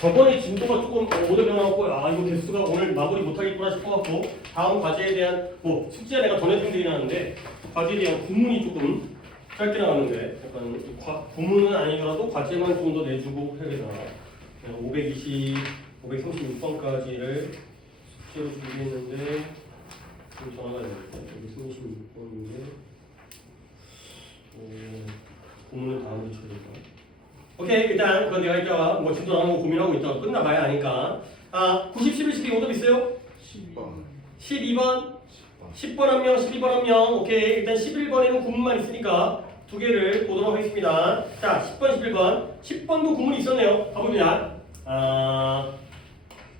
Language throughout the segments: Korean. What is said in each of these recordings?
저번에 진도가 조금 오래 변화갖고 이거 개수가 오늘 마무리 못하겠구나 싶어갖고 다음 과제에 대한 뭐 숙제 내가 전해드리긴 하는데 과제에 대한 구문이 조금 짧게 나왔는데 약간 구문은 아니더라도 과제만 좀 더 내주고 해야 되나 536번까지를 숙제로 준비했는데 지금 전화가 되니까 536번인데 구문을 다음으로 쳐야될까 오케이 일단 그건 내가 이따가 뭐 진도 나오는 거 고민하고 있다가 끝나봐야 아니까 90, 11, 12 오답 있어요? 12번 12번 10번 한 명, 12번 한 명 오케이 일단 11번에는 구문만 있으니까 두 개를 보도록 하겠습니다 자 10번, 11번 10번도 구문이 있었네요 가보자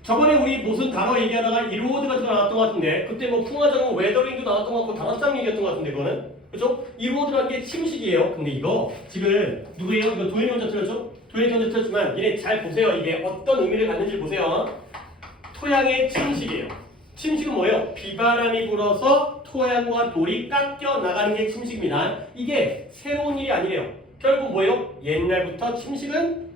저번에 우리 무슨 단어 얘기하다가 이로워드 같은 거 나왔던 것 같은데 그때 뭐 풍화작용 웨더링도 나왔던 것 같고 단어장 얘기했던 것 같은데 그거는 그렇죠? 이로워드라는 게 침식이에요 근데 이거 지금 누구예요? 이거 도현이 혼자 틀렸죠? 도현이 혼자 틀렸지만 얘네 잘 보세요 이게 어떤 의미를 갖는지 보세요 토양의 침식이에요 침식은 뭐예요? 비바람이 불어서 토양과 돌이 깎여 나가는 게 침식입니다 이게 새로운 일이 아니래요 결국 뭐예요? 옛날부터 침식은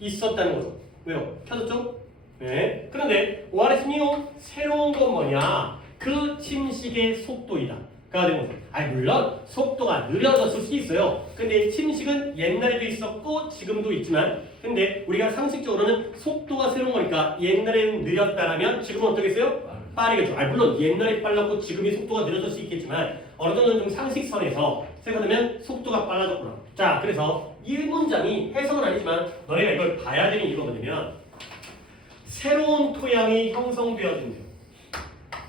있었다는 거죠 왜요? 켜졌죠? 네. 그런데 what is new? 새로운 건 뭐냐? 그 침식의 속도이다. 가 되는 거죠. 물론 속도가 느려졌을 수 있어요. 근데 침식은 옛날에도 있었고 지금도 있지만 근데 우리가 상식적으로는 속도가 새로운 거니까 옛날에는 느렸다라면 지금은 어떻겠어요? 빠르겠죠. 물론 옛날에 빨랐고 지금이 속도가 느려질 수 있겠지만 어느 정도는 좀 상식선에서 생각하면 속도가 빨라졌구나. 자, 그래서 이 문장이 해석은 아니지만 너네가 이걸 봐야 되는 이유가 뭐냐면 새로운 토양이 형성되어진대요.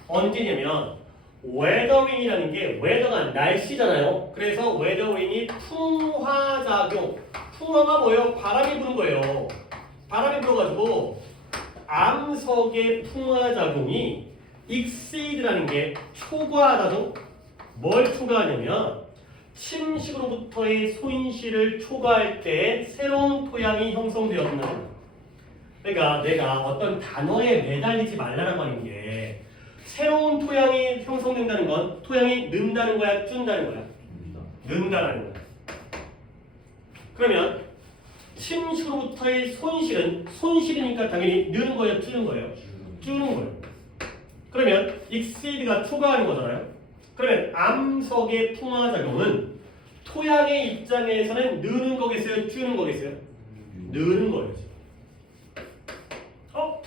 언제냐면 웨더링이라는 게 웨더가 날씨잖아요. 그래서 웨더링이 풍화작용. 풍화가 뭐예요? 바람이 부는 거예요. 바람이 불어가지고 암석의 풍화작용이 exceed라는 게 초과하다죠. 뭘 초과하냐면 침식으로부터의 손실을 초과할 때 새로운 토양이 형성되었다는 거예요. 그러니까 내가 어떤 단어에 매달리지 말라는 말인 게 새로운 토양이 형성된다는 건 토양이 는다는 거야, 준다는 거야? 는다라는 거야. 그러면 침식으로부터의 손실이니까 당연히 느는 거예요, 주는 거예요? 주는 거예요. 그러면 exceed가 초과하는 거잖아요. 그러면 암석의 풍화작용은 토양의 입장에서는 느는 거겠어요, 주는 거겠어요? 느는 거예요.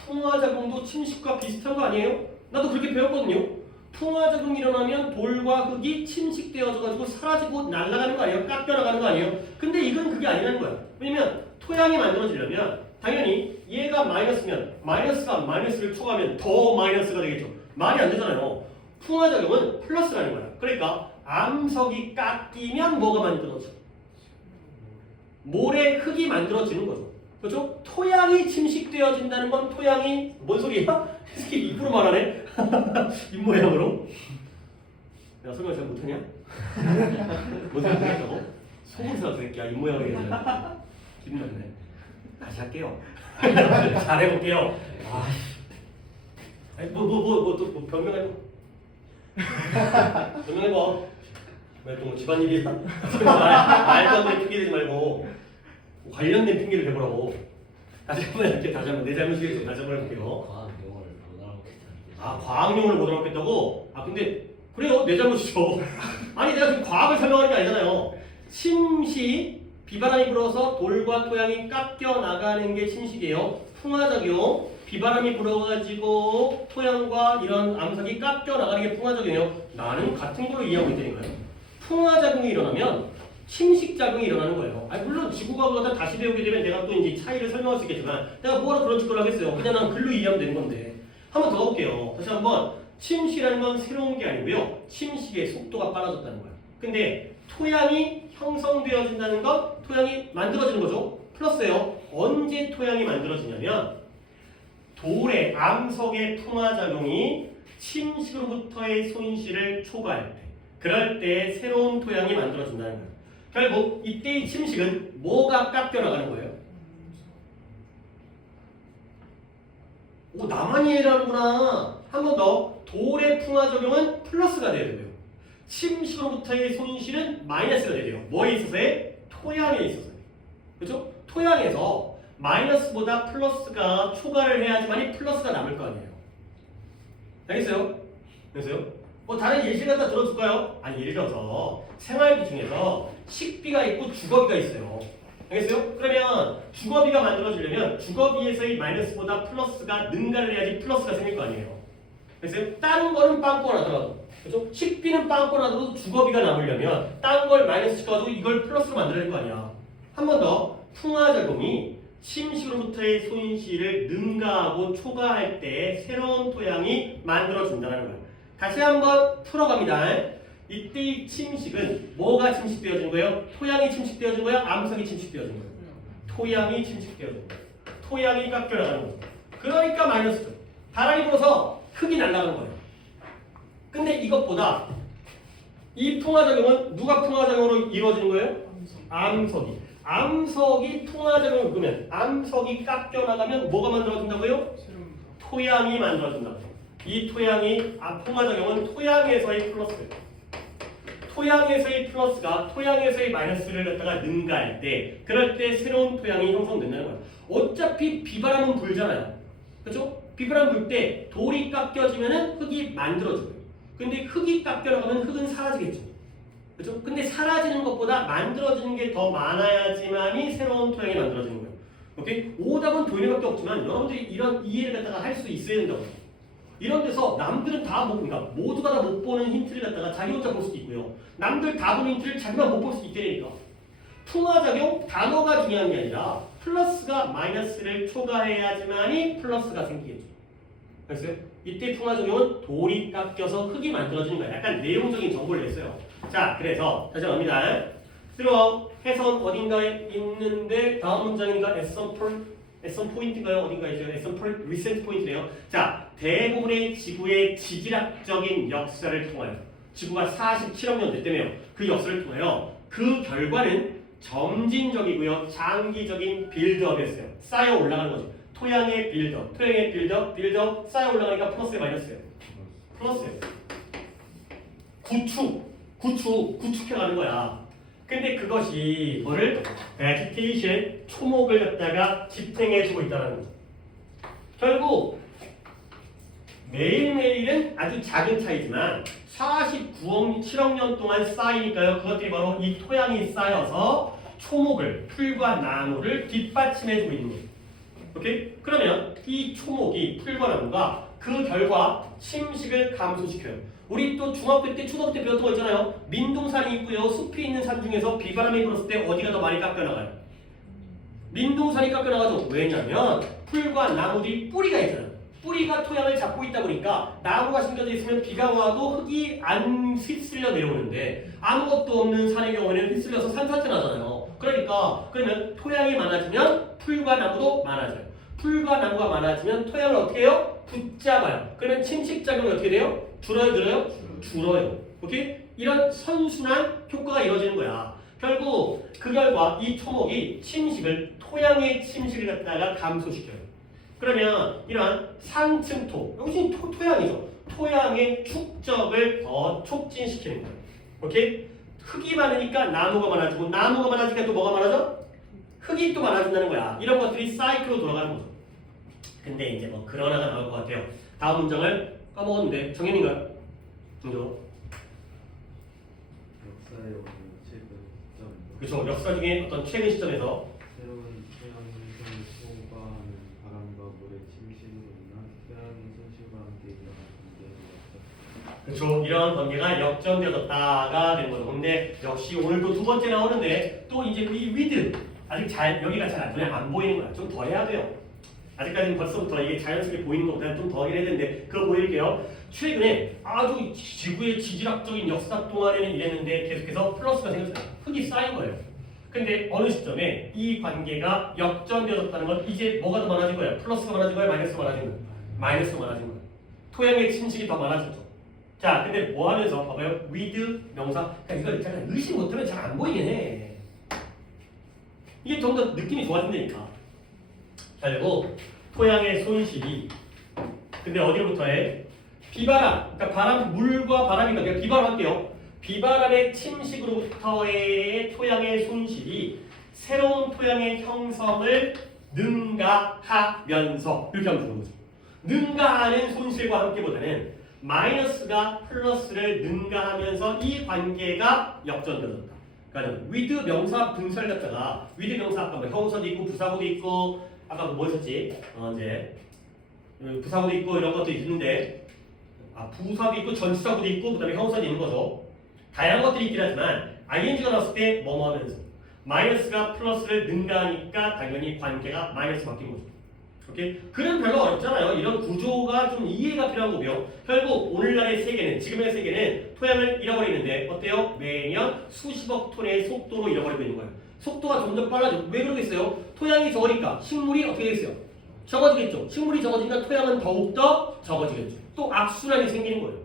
풍화작용도 침식과 비슷한 거 아니에요? 나도 그렇게 배웠거든요. 풍화작용이 일어나면 돌과 흙이 침식되어져가지고 사라지고 날아가는 거 아니에요? 깎여나가는 거 아니에요? 근데 이건 그게 아니라는 거야. 왜냐면 토양이 만들어지려면 당연히 얘가 마이너스면 마이너스가 마이너스를 초과하면 더 마이너스가 되겠죠. 말이 안 되잖아요. 풍화작용은 플러스라는 거야. 그러니까 암석이 깎이면 뭐가 만들어져? 모래 흙이 만들어지는 거죠. 그렇죠? 토양이 침식되어진다는 건 토양이 뭔 소리야? 새끼 입으로 말하네? 입모양으로? 내가 설명 잘 못하냐? 뭔 소리 하겠다고? 속은 새끼야 입모양으로 얘기하냐? 기분 나쁘네. 다시 할게요. 잘해볼게요. 또 변명해봐. 변명해봐. 왜 또 집안일이야? 말도 안 되는 핑계 대지 말고 관련된 핑계를 대보라고. 다시 한번 이렇게 다시 한번 내 잘못이겠어. 다시 한번 해볼게요. 과학용어를 못 알아먹겠다는 과학용어를 못 알아먹겠다고? 근데 그래요. 내 잘못이죠. 아니 내가 지금 과학을 설명하는 게 아니잖아요. 침식, 비바람이 불어서 돌과 토양이 깎여 나가는 게 침식이에요. 풍화작용, 비바람이 불어가지고 토양과 이런 암석이 깎여 나가는 게 풍화작용이에요. 나는 같은 걸로 이해하고 있다니까요. 풍화작용이 일어나면 침식작용이 일어나는 거예요. 물론 지구과학을 다시 배우게 되면 내가 또 이제 차이를 설명할 수 있겠지만 내가 뭐하러 그런 짓을 하겠어요. 그냥 난 글로 이해하면 되는 건데. 한번 더 가볼게요. 다시 한번 침식이라는 건 새로운 게 아니고요. 침식의 속도가 빨라졌다는 거예요. 근데 토양이 형성되어진다는 건 토양이 만들어지는 거죠. 플러스예요. 언제 토양이 만들어지냐면 돌의 암석의 풍화작용이 침식으로부터의 손실을 초과할 때 그럴 때 새로운 토양이 만들어진다는 거예요. 결국 이때의 침식은 뭐가 깎여 나가는 거예요? 나만 이해를 하는구나. 한 번 더. 돌의 풍화작용은 플러스가 돼야 돼요. 침식으로부터의 손실은 마이너스가 돼야 돼요. 뭐에 있어서요? 토양에 있어서요. 그렇죠? 토양에서 마이너스보다 플러스가 초과를 해야지만이 플러스가 남을 거 아니에요. 알겠어요? 그래서요? 뭐 다른 예시 갖다 들어줄까요? 아니 예를 들어서 생활비 중에서 식비가 있고 주거비가 있어요. 알겠어요? 그러면 주거비가 만들어지려면 주거비에서의 마이너스보다 플러스가 능가를 해야지 플러스가 생길 거 아니에요. 그래서 다른 거는 빵꾸가 나더라도 그죠? 식비는 빵꾸가 나더라도 주거비가 남으려면 딴 걸 마이너스 시켜도 이걸 플러스로 만들어야 될 거 아니야. 한 번 더 풍화작용이 침식으로부터의 손실을 능가하고 초과할 때 새로운 토양이 만들어진다는 거예요. 다시 한번 풀어갑니다. 이때 이 침식은 뭐가 침식되어진 거예요? 토양이 침식되어진 거예요? 암석이 침식되어진 거예요? 토양이 침식되어진 거예요. 토양이 깎여나가는 거죠. 그러니까 마이너스죠. 바람이 불어서 흙이 날아가는 거예요. 근데 이것보다 이 풍화작용은 누가 풍화작용으로 이루어지는 거예요? 암석이. 암석이 풍화작용을 겪으면 암석이 깎여나가면 뭐가 만들어진다고요? 토양이 만들어진다고요. 이 토양이 풍화작용은 토양에서의 플러스예요. 토양에서의 플러스가 토양에서의 마이너스를 갖다가 능가할 때 그럴 때 새로운 토양이 형성된다는 거예요. 어차피 비바람은 불잖아요. 그렇죠? 비바람 불 때 돌이 깎여지면은 흙이 만들어져요. 근데 흙이 깎여나가면 흙은 사라지겠죠. 그렇죠? 근데 사라지는 것보다 만들어지는 게 더 많아야지만이 새로운 토양이 만들어지는 거예요. 오케이? 오답은 도인밖에 없지만 여러분들이 이런 이해를 갖다가 할 수 있어야 된다고. 이런 데서 남들은 다 못, 그러니까 모두가 다 못 보는 힌트를 갖다가 자기 혼자 볼 수도 있고요. 남들 다 보는 힌트를 자기만 못 볼 수도 있다니까. 풍화작용 단어가 중요한 게 아니라 플러스가 마이너스를 초과해야지만이 플러스가 생기겠죠. 그랬어요? 이때 풍화작용은 돌이 깎여서 흙이 만들어지는 거예요. 약간 내용적인 정보를 냈어요. 자, 그래서 다시 갑니다. 들어 해선 어딘가에 있는데 다음 문장이니까 에선 포인트인가요? 어딘가에 있어요? 에선 포인트, 리센트 포인트네요. 자, 대부분의 지구의 지질학적인 역사를 통하여 지구가 47억 년 됐다며요. 그 역사를 통하여 그 결과는 점진적이고요. 장기적인 빌드업이었어요. 쌓여 올라가는 거죠. 토양의 빌드업, 빌드업 쌓여 올라가니까 플러스에 마이너스예요. 플러스예요. 구축해가는 거야. 근데 그것이 뭐를 vegetation, 초목을 갖다가 지탱해주고 있다는 거죠. 결국 매일매일은 아주 작은 차이지만 49억 7억 년 동안 쌓이니까요. 그것들이 바로 이 토양이 쌓여서 초목을, 풀과 나무를 뒷받침해주고 있는 거예요. 오케이? 그러면 이 초목이 풀과 나무가 그 결과 침식을 감소시켜요. 우리 또 중학교 때, 초등학교 때 배웠던 거 있잖아요. 민둥산이 있고요. 숲이 있는 산 중에서 비바람이 불었을 때 어디가 더 많이 깎여나가요? 민둥산이 깎여나가죠. 왜냐면 풀과 나무들이 뿌리가 있잖아요. 뿌리가 토양을 잡고 있다 보니까 나무가 심겨져 있으면 비가 와도 흙이 안 휩쓸려 내려오는데 아무것도 없는 산의 경우에는 휩쓸려서 산사태 나잖아요. 그러면 토양이 많아지면 풀과 나무도 많아져요. 풀과 나무가 많아지면 토양을 어떻게 해요? 붙잡아요. 그러면 침식작용이 어떻게 돼요? 줄어요? 줄어요. 오케이? 이런 선순환 효과가 이루어지는 거야. 결국 그 결과 이 초목이 토양의 침식을 갖다가 감소시켜요. 그러면 이러한 상층토, 여기 토양이죠. 토양의 축적을 더 촉진시키는 거예요. 오케이? 흙이 많으니까 나무가 많아지고 나무가 많아지니까 또 뭐가 많아져? 흙이 또 많아진다는 거야. 이런 것들이 사이클로 돌아가는 거죠. 근데 이제 뭐 그러나가 나올 것 같아요. 다음 문장을 까먹었는데 정현인가요? 먼저. 역사의 어느 최근 시점. 그렇죠. 역사 중에 어떤 최근 시점에서 새로운 토양 형성을 초과하는 바람과 물의 침식으로 인한 토양의 손실과 함께 일어난 관계가 그렇죠. 이런 관계가 역전되었다가 된 거죠. 근데 역시 오늘도 두 번째 나오는데 또 이제 이 위드 아직 여기가 잘 안 보이는 거야. 좀 더 해야 돼요. 아직까지는 벌써부터 이게 자연스럽게 보이는 것보다 좀 더 해야 되는데 그거 보여드릴게요. 최근에 아주 지구의 지질학적인 역사 동안에는 이랬는데 계속해서 플러스가 생겼어요. 흙이 쌓인 거예요. 근데 어느 시점에 이 관계가 역전되어졌다는 건 이제 뭐가 더 많아진 거예요? 플러스가 많아진 거예요? 마이너스가 많아진 거예요? 마이너스가 많아진 거예요. 토양의 침식이 더 많아졌죠. 자, 근데 뭐 하면서 봐봐요. with 명사. 그러니까 이걸 잠깐 의식 못하면 잘 안 보이긴 해. 이게 좀 더 느낌이 좋아진다니까. 결국 토양의 손실이 근데 어디로부터 해? 비바람, 그러니까 바람, 물과 바람이니까 그러니까 비바람 할게요. 비바람의 침식으로부터의 토양의 손실이 새로운 토양의 형성을 능가하면서 이렇게 하면 되는 거죠. 능가하는 손실과 함께보다는 마이너스가 플러스를 능가하면서 이 관계가 역전되어졌다. 그러니까 with 명사 분사를 갖다가 with 명사 아까 뭐 형사도 있고 부사구도 있고 아까 뭐 했었지? 이제 부사구도 있고 이런 것도 있는데 부사도 있고 전치사구도 있고 그다음에 형사도 있는 거죠. 다양한 것들이 있긴 하지만 ing가 나왔을 때 뭐뭐 하면서 마이너스가 플러스를 능가하니까 당연히 관계가 마이너스 바뀐 거죠. 오케이? 그럼 별로 어렵잖아요. 이런 구조가 좀 이해가 필요한 거고요. 결국 오늘날의 세계는 지금의 세계는 토양을 잃어버리는데 어때요? 매년 수십억 톤의 속도로 잃어버리고 있는 거예요. 속도가 점점 빨라져. 왜 그러겠어요? 토양이 적으니까 식물이 어떻게 되겠어요? 적어지겠죠. 식물이 적어지니까 토양은 더욱더 적어지겠죠. 또 악순환이 생기는 거예요.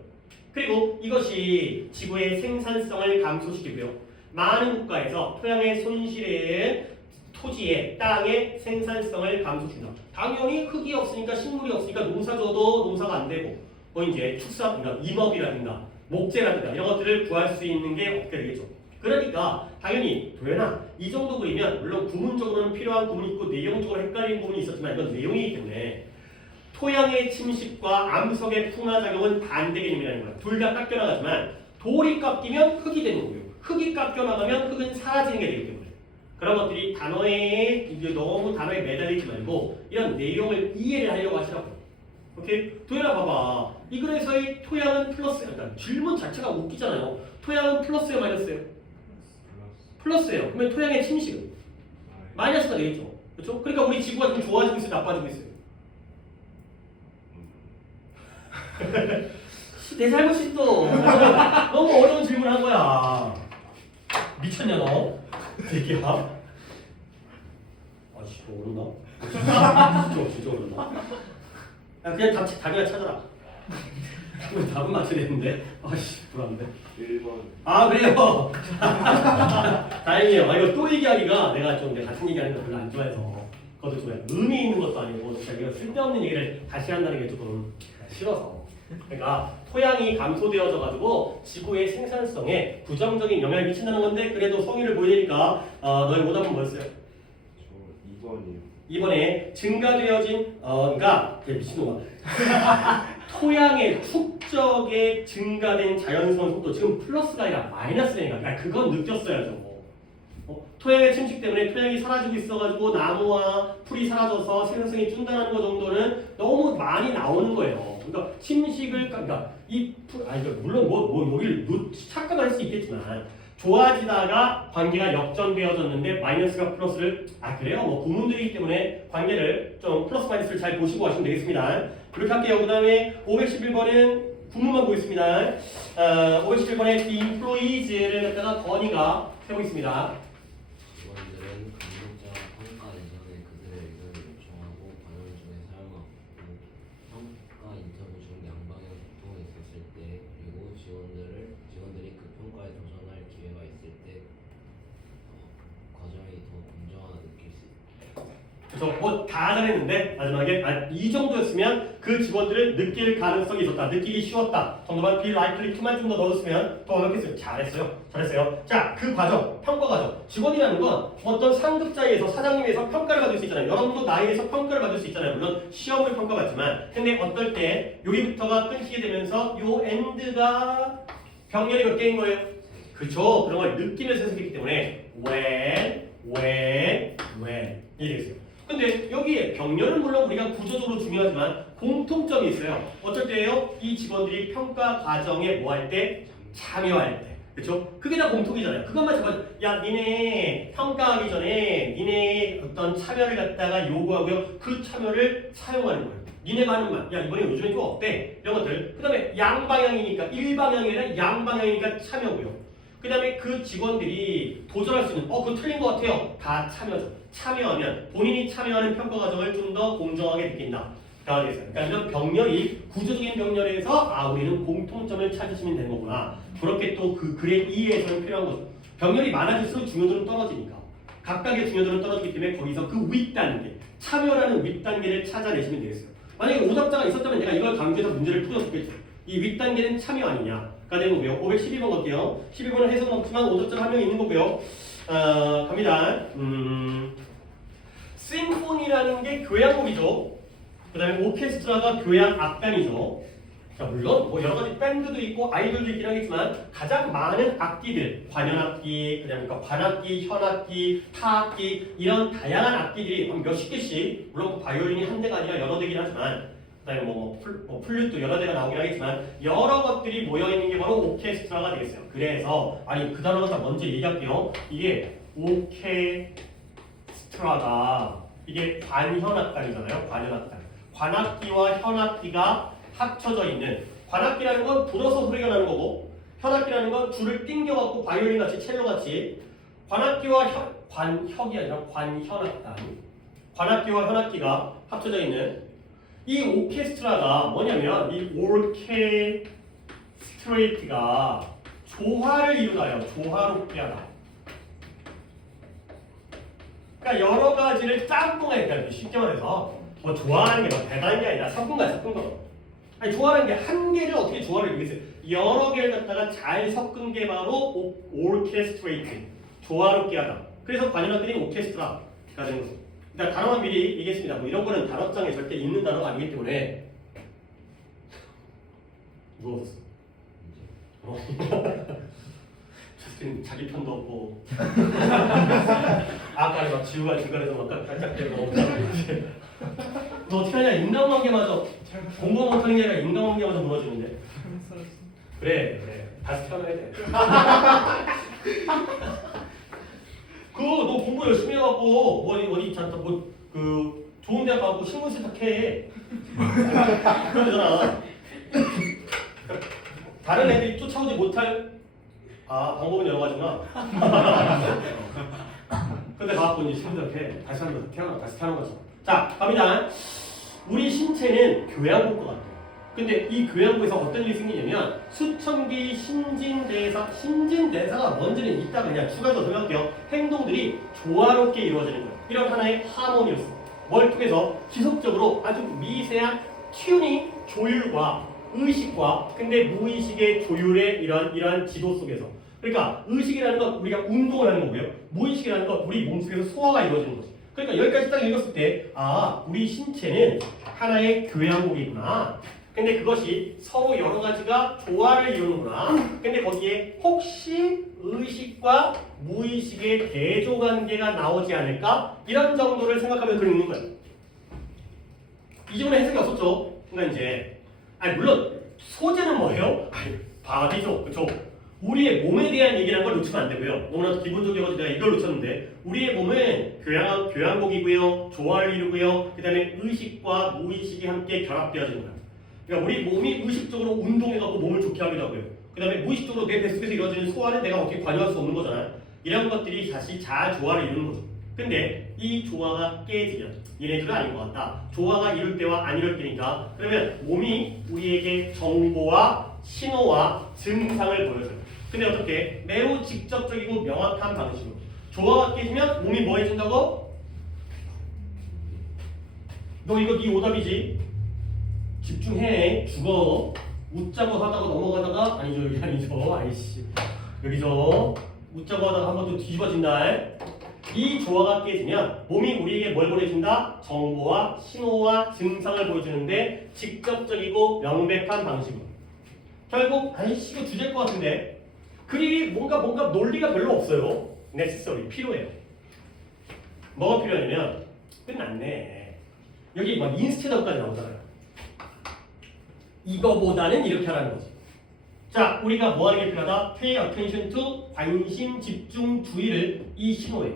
그리고 이것이 지구의 생산성을 감소시키고요. 많은 국가에서 토양의 손실은 토지의 땅의 생산성을 감소시킨다. 당연히 흙이 없으니까 식물이 없으니까 농사져도 농사가 안 되고 뭐 이제 축사, 그러니까 임업이라든가 목재라든가 이런 것들을 구할 수 있는 게 없게 되겠죠. 그러니까 당연히 도연아 이 정도 그리면 물론 구문적으로는 필요한 구문이 있고 내용적으로 헷갈리는 부분이 있었지만 이건 내용이기 때문에 토양의 침식과 암석의 풍화작용은 반대 개념이라는 거예요. 둘 다 깎여나가지만 돌이 깎이면 흙이 되는 거고요. 흙이 깎여나가면 흙은 사라지는 게 되기 때문에 그런 것들이 단어에 이제 너무 단어에 매달리지 말고 이런 내용을 이해를 하려고 하시라고요. 오케이? 도연아 봐봐. 이 글에서의 토양은 플러스, 그러니까 질문 자체가 웃기잖아요. 토양은 플러스예요, 마이너스예요? 플러스예요. 그러면 토양의 침식은 마이너스가 되겠죠. 그렇죠? 그러니까 우리 지구가 좀 좋아지고 있어요, 나빠지고 있어요? 내 잘못이 또 너무 어려운 질문을 한 거야. 미쳤냐 너? 새끼야. 아씨 어렵나? 진짜 어렵나? 야 그냥 답이나 찾아라. 답은 맞춰야 되는데. 아씨 불안한데. 1번. 아 그래요. 다행이에요. 이거 또 얘기하기가 내가 좀 같은 얘기하는 거 별로 안 좋아해서 그것도 좀 의미 있는 것도 아니고 자기가 쓸데없는 얘기를 다시 한다는 게 조금 싫어서. 그러니까 토양이 감소되어져 가지고 지구의 생산성에 부정적인 영향을 미친다는 건데 그래도 성의를 보이니까 너희 오답은 뭐였어요? 저 2번이요. 이번에 증가되어진 그러니까 미친놈아 토양의 축적에 증가된 자연스러운 속도 지금 플러스가 아니라 마이너스니까 그러니까 그건 느꼈어야죠. 토양의 침식 때문에 토양이 사라지고 있어가지고 나무와 풀이 사라져서 생산성이 준다는 거 정도는 너무 많이 나오는 거예요. 그러니까 침식을 그러니까 물론 여기를 착각을 할 수 있겠지만 좋아지다가 관계가 역전되어졌는데 마이너스가 플러스를 그래요? 뭐 구문들이기 때문에 관계를 좀 플러스 마이너스를 잘 보시고 하시면 되겠습니다. 그렇게 할게요. 그 다음에 511번은 구문만 보겠습니다. 511번에 the employees를 갖다가 건이가 해보겠습니다. 직원들은 감독자 평가 이전에 그들의 의견을 요청하고 과정 중에 사용하고 평가 인터뷰 중 양방향 소통이 있었을 때 그리고 직원들이 그 평가에 도전할 기회가 있을 때 과정이 더 공정하다 느낄 수 있다. 그래서 뭐 다 잘했는데 마지막에 이 정도였으면 그 직원들은 느낄 가능성이 있었다. 느끼기 쉬웠다. 정도만 be likely to만 좀 더 넣었으면 더 어렵겠어요. 잘했어요. 자, 그 과정, 평가 과정. 직원이라는 건 어떤 상급자에서 사장님에서 평가를 받을 수 있잖아요. 여러분도 나이에서 평가를 받을 수 있잖아요. 물론 시험을 평가받지만 근데 어떨 때 여기부터가 끊기게 되면서 요 end가 병렬이 몇 개인 거예요? 그쵸? 그런 걸 느끼면서 해석했기 때문에 when 이게 되겠어요. 근데 여기에 병렬은 물론 우리가 구조적으로 중요하지만 공통점이 있어요. 어쩔 때예요? 이 직원들이 평가 과정에 뭐 할 때? 참여할 때. 그렇죠? 그게 다 공통이잖아요. 그것만 잡아줘. 야, 니네 평가하기 전에 니네 어떤 참여를 갖다가 요구하고요. 그 참여를 사용하는 거예요. 니네가 하는 말. 야, 이번에 요즘에 좀 어때? 이런 것들. 그 다음에 양방향이니까 일방향이 아니라 양방향이니까 참여고요. 그 다음에 그 직원들이 도전할 수 있는 그거 틀린 것 같아요. 다 참여죠. 참여하면 본인이 참여하는 평가 과정을 좀 더 공정하게 느낀다. 그러니까 이런 병렬이 구조적인 병렬에서 우리는 공통점을 찾으시면 되는 거구나. 그렇게 또 그 글의 이해에서는 필요한 거죠. 병렬이 많아질수록 중요도는 떨어지니까. 각각의 중요도는 떨어지기 때문에 거기서 그 윗단계, 참여라는 윗단계를 찾아내시면 되겠어요. 만약에 오답자가 있었다면 내가 이걸 강조해서 문제를 풀어줬겠죠. 이 윗단계는 참여 아니냐가 되는 거고요. 512번 갈게요. 12번은 해석은 없지만 오답자가 한 명 있는 거고요. 갑니다. 심포니라는 게 교향곡이죠. 그 다음에 오케스트라가 교향 악단이죠. 자, 물론 뭐 여러 가지 밴드도 있고 아이돌도 있긴 하겠지만 가장 많은 악기들, 관현악기, 그다음에 관악기, 현악기, 타악기 이런 다양한 악기들이 한 몇십 개씩, 물론 바이올린이 한 대가 아니라 여러 대긴 하지만, 그다음에 플룻도 여러 대가 나오긴 하겠지만 여러 것들이 모여 있는 게 바로 오케스트라가 되겠어요. 그래서 아니 그 단어를 다 먼저 얘기할게요. 이게 오케스트라가 이게 관현악단이잖아요. 관현악단. 관악기와 현악기가 합쳐져 있는, 관악기라는 건 불어서 소리가 나는 거고 현악기라는 건 줄을 띵겨갖고 바이올린 같이 첼로 같이, 관악기와 관혁이 아니라 관현악단, 관악기와 현악기가 합쳐져 있는 이 오케스트라가 뭐냐면 이 오케스트레이트가 조화를 이루다요. 조화롭게 하다. 그러니까 여러 가지를 짬뽕해. 그러니까 쉽게 말해서 뭐 좋아하는 게 막 대단한 게 아니라 섞은 거야, 섞은 거. 아니 좋아하는 게 한 개를 어떻게 조화를 이루겠어요? 여러 개를 갖다가 잘 섞은 게 바로 오케스트레이트, 조화롭게 하다. 그래서 관현악들이 오케스트라가 되는 거죠. 일단 단어만 미리 얘기했습니다. 뭐 이런 거는 단어장에 절대 있는 단어가 아니기 때문에. 무서웠어. 자스틴 자기 편도 없고 아까 막 지우가 중간에서 막 깜짝대고 너 어떻게 하냐? 인간관계마저 공부만 못하는 게 아니라 인간관계마저 무너지는데. 그래 다시 태어나야 돼. 너 공부 열심히 해갖고 어디 잠깐 그 좋은 대학 가고 신문 세탁해. 그러잖아. 다른 애들이 쫓아오지 못할 방법은 여러 가지구나. 근데 가갖고 이제 신문 세탁해. 다시 한번 다시 태어난 거죠. 자, 갑니다. 우리 신체는 교향곡과 같아요. 근데 이 교향곡에서 어떤 일이 생기냐면 수천 개의 신진대사가 뭔지는 이따가 그냥 추가해서 설명할게요. 행동들이 조화롭게 이루어지는 거예요. 이런 하나의 하모니로서 뭘 통해서 지속적으로 아주 미세한 튜닝, 조율과 의식과 근데 무의식의 조율의 이러한 지도 속에서, 그러니까 의식이라는 건 우리가 운동을 하는 거고요. 무의식이라는 건 우리 몸속에서 소화가 이루어지는 거죠. 그러니까 여기까지 딱 읽었을 때 우리 신체는 하나의 교향곡이구나. 근데 그것이 서로 여러 가지가 조화를 이루는구나. 근데 거기에 혹시 의식과 무의식의 대조관계가 나오지 않을까? 이런 정도를 생각하면 글을 읽는 거예요. 이 부분에 해석이 없었죠. 그러니까 이제 물론 소재는 뭐예요? 바디죠, 그렇죠? 우리의 몸에 대한 얘기라는 걸 놓치면 안 되고요. 너무나도 기본적이어서 내가 이걸 놓쳤는데, 우리의 몸은 교향곡이고요, 조화를 이루고요, 그 다음에 의식과 무의식이 함께 결합되어지는 거예요. 그러니까 우리 몸이 의식적으로 운동해갖고 몸을 좋게 하기도 하고요. 그 다음에 무의식적으로 내 뱃속에서 이루어지는 소화는 내가 어떻게 관여할 수 없는 거잖아요. 이런 것들이 다시 잘 조화를 이루는 거죠. 근데 이 조화가 깨지면 얘네들은 아닌 것 같다. 조화가 이룰 때와 안 이룰 때니까, 그러면 몸이 우리에게 정보와 신호와 증상을 보여줘요. 근데 어떻게? 매우 직접적이고 명확한 방식으로. 조화가 깨지면 몸이 뭐 해준다고? 너 이거 네 오답이지? 집중해. 죽어. 웃자고 하다가 넘어가다가 아니죠, 여기 아니죠. 아이씨. 여기죠. 웃자고 하다가 한 번 더 뒤집어진다. 이 조화가 깨지면 몸이 우리에게 뭘 보내준다? 정보와 신호와 증상을 보여주는데 직접적이고 명백한 방식으로. 결국 이거 주제일 것 같은데 그리 뭔가 논리가 별로 없어요. necessary, 필요해요. 뭐가 필요하냐면 끝났네. 여기 막 인스테더까지 나오잖아요. 이거보다는 이렇게 하라는 거지. 자, 우리가 뭐 하는 게 필요하다? pay attention to, 관심, 집중, 주의를 이 신호에.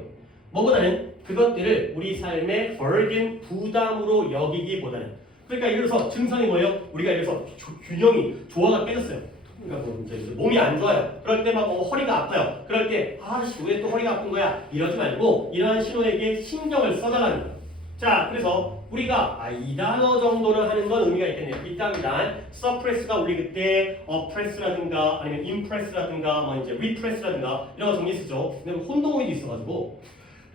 뭐보다는 그것들을 우리 삶의 burden, 부담으로 여기기보다는. 그러니까 예를 들어서 증상이 뭐예요? 우리가 예를 들어서 균형이, 조화가 깨졌어요. 그러니까 뭐 이제 몸이 안 좋아요. 그럴 때 막 허리가 아파요. 그럴 때 왜 또 허리가 아픈 거야? 이러지 말고 이러한 신호에게 신경을 써달라는 거예요. 자, 그래서 우리가 이 단어 정도는 하는 건 의미가 있겠네요. 이따입니다. suppress가 우리 그때 oppress라든가 아니면 impress라든가 뭐 이제 repress라든가 이런 거 정리했었죠. 근데 혼동이 있어가지고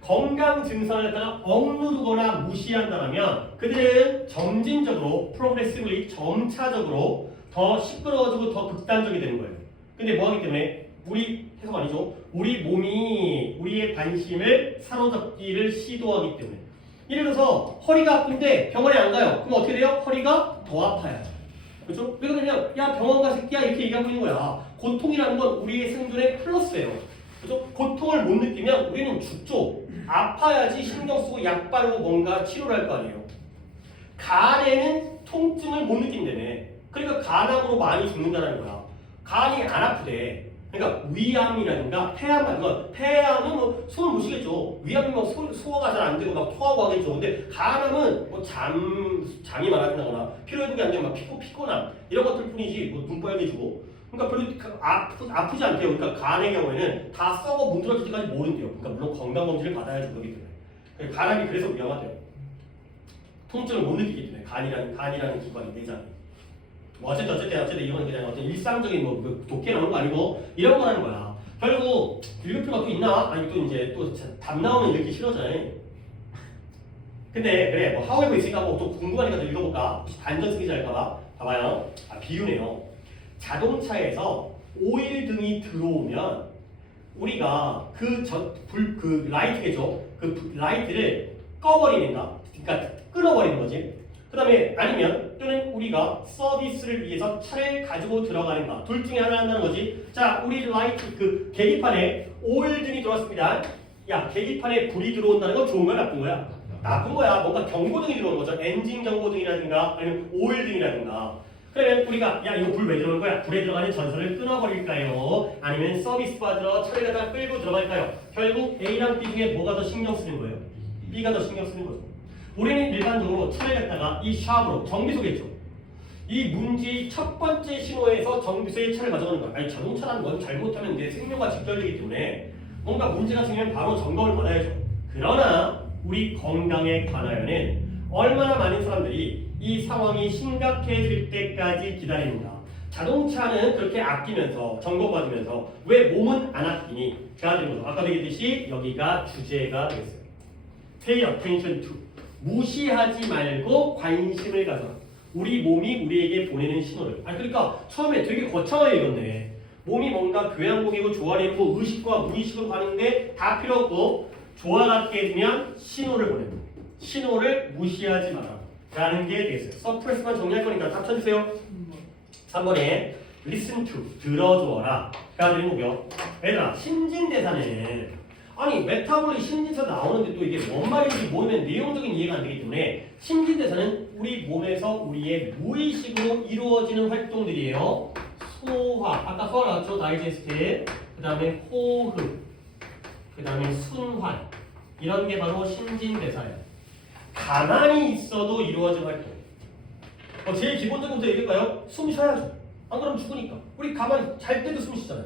건강 증상을 갖다가 억누르거나 무시한다면 그들은 점진적으로 progressively 점차적으로 더 시끄러워지고 더 극단적이 되는 거예요. 근데 뭐 하기 때문에 우리 해석 아니죠. 우리 몸이 우리의 관심을 사로잡기를 시도하기 때문에. 예를 들어서 허리가 아픈데 병원에 안 가요. 그럼 어떻게 돼요? 허리가 더 아파요. 그렇죠? 왜 그러냐면 야 병원 가 새끼야 이렇게 얘기하고 있는 거야. 고통이라는 건 우리의 생존의 플러스예요. 그렇죠? 고통을 못 느끼면 우리는 죽죠. 아파야지 신경 쓰고 약 바르고 뭔가 치료를 할 거 아니에요. 간에는 통증을 못 느낀다며. 그러니까 간암으로 많이 죽는다는 거야. 간이 안 아프대. 그러니까 위암이라든가 폐암은 뭐 숨을 못 쉬겠죠. 위암이면 소화가 잘 안 되고 막 토하고 하겠죠. 근데 간암은 뭐 잠이 많아진다거나 피로회복이 안 되면 막 피곤함 이런 것들 뿐이지 뭐 눈 빨개지고. 그러니까 별로 아프지 않대요. 그러니까 간의 경우에는 다 썩어 문드러질 때까지 모른대요. 그러니까 물론 건강검진을 받아야지 그러기 때문에. 간암이 그래서 위험하대요. 통증을 못 느끼기 때문에 간이라는 기관이 내장이. 뭐 어쨌든 이건 그냥 어떤 일상적인 뭐 독해 나오는 거 아니고 이런 거라는 거야. 결국 읽을 필요가 또 있나? 아니 또 이제 또 답 나오면 읽기 싫어져요. 근데 그래 뭐 하우에버 있으니까 뭐 또 궁금하니까 또 읽어볼까? 혹시 단전 쓰기 잘까봐 봐봐요. 비유네요. 자동차에서 오일 등이 들어오면 우리가 그 라이트겠죠. 그 라이트를 꺼버리는가? 그러니까 끊어버리는 거지. 그 다음에 아니면 또는 우리가 서비스를 위해서 차를 가지고 들어가는가. 둘 중에 하나 한다는 거지. 자, 우리 라이트 그 계기판에 오일 등이 들어왔습니다. 야, 계기판에 불이 들어온다는 건 좋은 거야, 나쁜 거야? 나쁜 거야. 뭔가 경고등이 들어오는 거죠. 엔진 경고등이라든가 아니면 오일 등이라든가. 그러면 우리가 야 이거 불 왜 들어오는 거야? 불에 들어가는 전선을 끊어버릴까요? 아니면 서비스 받으러 차를 갖다 끌고 들어갈까요? 결국 A랑 B 중에 뭐가 더 신경 쓰는 거예요? B가 더 신경 쓰는 거죠. 우리는 일반적으로 차를 갖다가 이 샵으로 정비소겠죠. 이 문제의 첫 번째 신호에서 정비소에 차를 가져가는 거야. 아니 자동차라는 건 잘못하면 내 생명과 직결되기 때문에 뭔가 문제가 생기면 바로 점검을 받아야죠. 그러나 우리 건강에 관하여는 얼마나 많은 사람들이 이 상황이 심각해질 때까지 기다립니다. 자동차는 그렇게 아끼면서 점검받으면서 왜 몸은 안 아끼니? 아까 얘기했듯이 여기가 주제가 되겠어요. Pay attention to. 무시하지 말고 관심을 가져라. 우리 몸이 우리에게 보내는 신호를. 그러니까 처음에 되게 거창하게 읽었네. 몸이 뭔가 교양복이고 조화리고 의식과 무의식으로 가는데 다 필요 없고 조화롭게 되면 신호를 보냅니다. 신호를 무시하지 마라. 라는 게 되겠어요. 서프레스만 정리할 거니까 답 쳐주세요. 3번에 listen to, 들어주어라. 가 되는 거고요. 얘들아, 신진대사는 아니 메타볼이 신진대사 나오는데 또 이게 뭔 말인지 모르면 내용적인 이해가 안 되기 때문에 신진대사는 우리 몸에서 우리의 무의식으로 이루어지는 활동들이에요. 소화, 아까 소화 나왔죠? 다이제스트. 그 다음에 호흡, 그 다음에 순환. 이런 게 바로 신진대사예요. 가만히 있어도 이루어진 활동. 제일 기본적인 것부터 얘기할까요? 숨 쉬어야죠. 안 그러면 죽으니까. 우리 가만히 잘 때도 숨 쉬잖아요.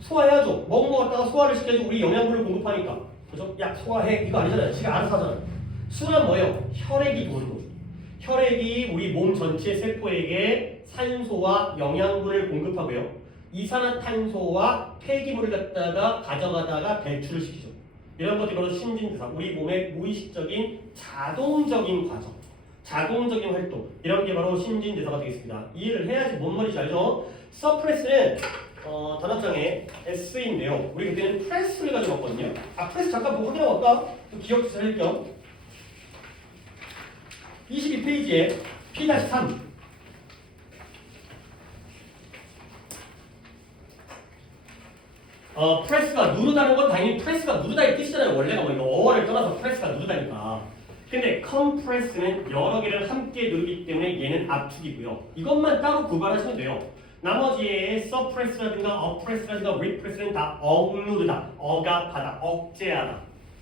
소화해야죠. 먹은 거 갖다가 소화를 시켜야지 우리 영양분을 공급하니까. 그죠? 야 소화해 이거 아니잖아요. 지가 알아서 하잖아요. 순환 뭐예요? 혈액이 도는 거죠. 혈액이 우리 몸 전체 세포에게 산소와 영양분을 공급하고요. 이산화탄소와 폐기물을 갖다가 가져가다가 배출을 시키죠. 이런 것들이 바로 신진대사, 우리 몸의 무의식적인 자동적인 과정, 자동적인 활동, 이런 게 바로 신진대사가 되겠습니다. 이해를 해야지 뭔 말인지 알죠? 서프레스는 단합장에 S인데요. 우리 그때는 프레스를 가지고 왔거든요. 프레스 잠깐 보고 확인하고 갈까? 기억 잘 할 겸. 22페이지에 P-3. 프레스가 누르다는 건 당연히 프레스가 누르다의 뜻이잖아요. 원래가 뭐 이거 어원을 떠나서 프레스가 누르다니까. 근데 컴프레스는 여러 개를 함께 누르기 때문에 얘는 압축이고요. 이것만 따로 구분하시면 돼요. 나머지의 서프레스라든가 어프레스라든가 리프레스는 다 억누르다, 억압하다, 억제하다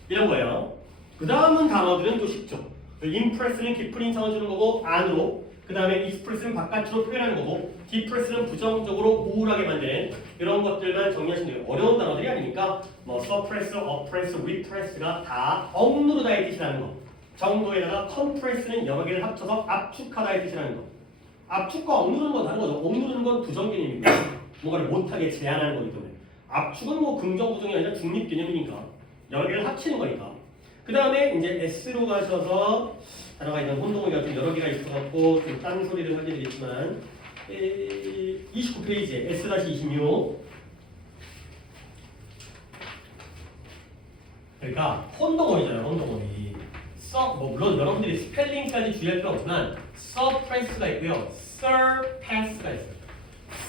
이런 거예요. 그 다음은 단어들은 또 쉽죠. 인프레스는 깊은 인상을 주는 거고 안으로, 그 다음에 익스프레스는 바깥으로 표현하는 거고, 디프레스는 부정적으로 우울하게 만드는 이런 것들만 정리하시면 돼요. 어려운 단어들이 아니니까 뭐 서프레스, 어프레스, 리프레스가 다 억누르다의 뜻이라는 거 정도에다가 컴프레스는 여러 개를 합쳐서 압축하다의 뜻이라는 거. 압축과 억누르는 건 다른 거죠. 억누르는 건 부정 개념이고 뭔가를 못하게 제한하는 거기 때문에. 압축은 뭐 긍정 부정이 아니라 중립 개념이니까 여러 개를 합치는 거니까. 그 다음에 이제 S로 가셔서 단어가 있는 혼동어가 좀 여러 개가 있어갖고 좀 딴 소리를 하게 되겠지만 29페이지에 S-26 그러니까 혼동어이잖아요. 혼동어이. 뭐 물론 여러분들이 스펠링까지 주의할 필요 없지만 suppress가 있고요. surpass가 있어요.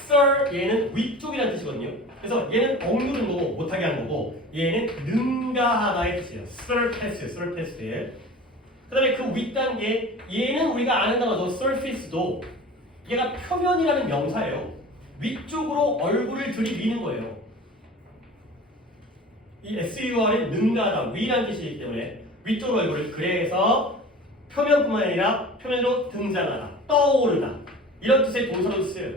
sur 얘는 위쪽이라는 뜻이거든요. 그래서 얘는 억누른 거고 못하게 하는 거고 얘는 능가하다의 뜻이에요. surpass. 그 다음에 그 윗단계 얘는 우리가 아는 단어죠. surface도 얘가 표면이라는 명사예요. 위쪽으로 얼굴을 들이미는 거예요. 이 sur은 능가하다, 위라는 뜻이기 때문에 위쪽으로 얼굴을 그래서 표면뿐만 아니라 표면으로 등장하다, 떠오르다 이런 뜻의 동사로 쓰여요.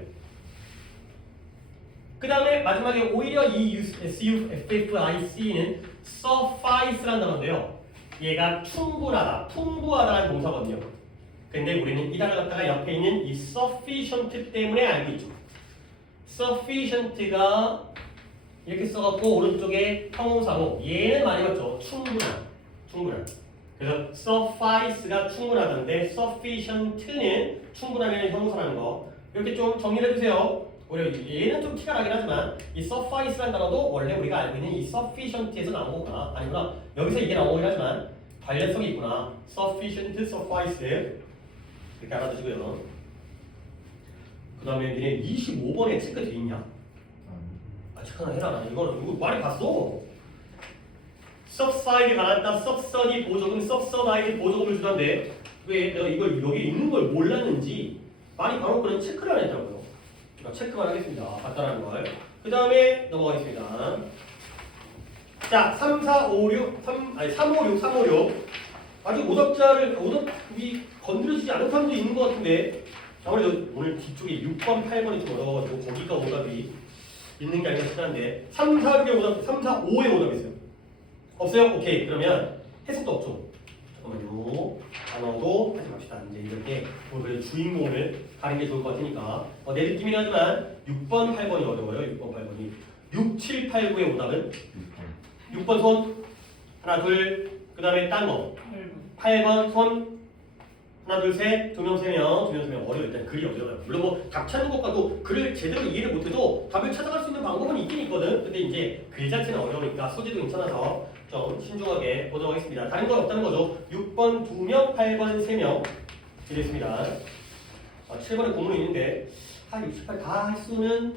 그 다음에 마지막에 오히려 이 SUFFIC는 suffice라는 단어인데요. 얘가 충분하다, 풍부하다는 동사거든요. 근데 우리는 이 단어 갖다가 옆에 있는 이 sufficient 때문에 알고 있죠. sufficient가 이렇게 써갖고 오른쪽에 형용사고 얘는 많이 봤죠. 충분한. 그래서 suffice가 충분하던데 sufficient는 충분하면 형용사라는 거 이렇게 좀 정리를 해주세요. 오히려 얘는 좀 티가 나긴 하지만 이 suffice라는 단어도 원래 우리가 알고 있는 이 sufficient에서 나온 거구나. 아니구나. 여기서 이게 나온 거긴 하지만 관련성이 있구나. sufficient, suffice 이렇게 알아두시고요. 그 다음에 니네 25번에 체크 돼 있냐? 체크 하나 해라. 이거 많이 봤어. subside에 관한다. subsidy 보조금, subsidize 보조금을 주던데 왜 내가 이걸 여기 있는 걸 몰랐는지 많이 봐놓고는 체크를 안 했더라고요. 체크만 하겠습니다. 봤다라는 걸. 그 다음에 넘어가겠습니다. 자, 3, 4, 5, 6, 3, 5, 6. 아직 오답이 건드려지지 않은 사람도 있는 것 같은데 아무래도 오늘 뒤쪽에 6번, 8번이 좀 어려워가지고 거기가 오답이 있는 게 아닌가 싶은데 3, 4, 6의 오답, 3, 4, 5의 오답이 있어요. 없어요? 오케이. 그러면 해석도 없죠. 잠깐만요. 단어도 하지 맙시다. 이제 이렇게 오늘 주인공을 가는 게 좋을 것 같으니까 내 느낌이긴 하지만 6번, 8번이 어려워요. 6번, 8번이 6, 7, 8, 9의 오답은 6번 손 하나, 둘 그 다음에 딴 거 8번 손 하나, 둘, 셋 2명, 3명 2명, 3명 어려워. 일단 글이 어려워요. 물론 뭐 답 찾는 것과도 글을 제대로 이해를 못해도 답을 찾아갈 수 있는 방법은 있긴 있거든. 근데 이제 글 자체는 어려우니까 소지도 괜찮아서 좀 신중하게 보도록 하겠습니다. 다른 건 없다는 거죠. 6번 2명, 8번 3명 드리겠습니다. 7번에 공문이 있는데 6, 7, 8 다 할 수는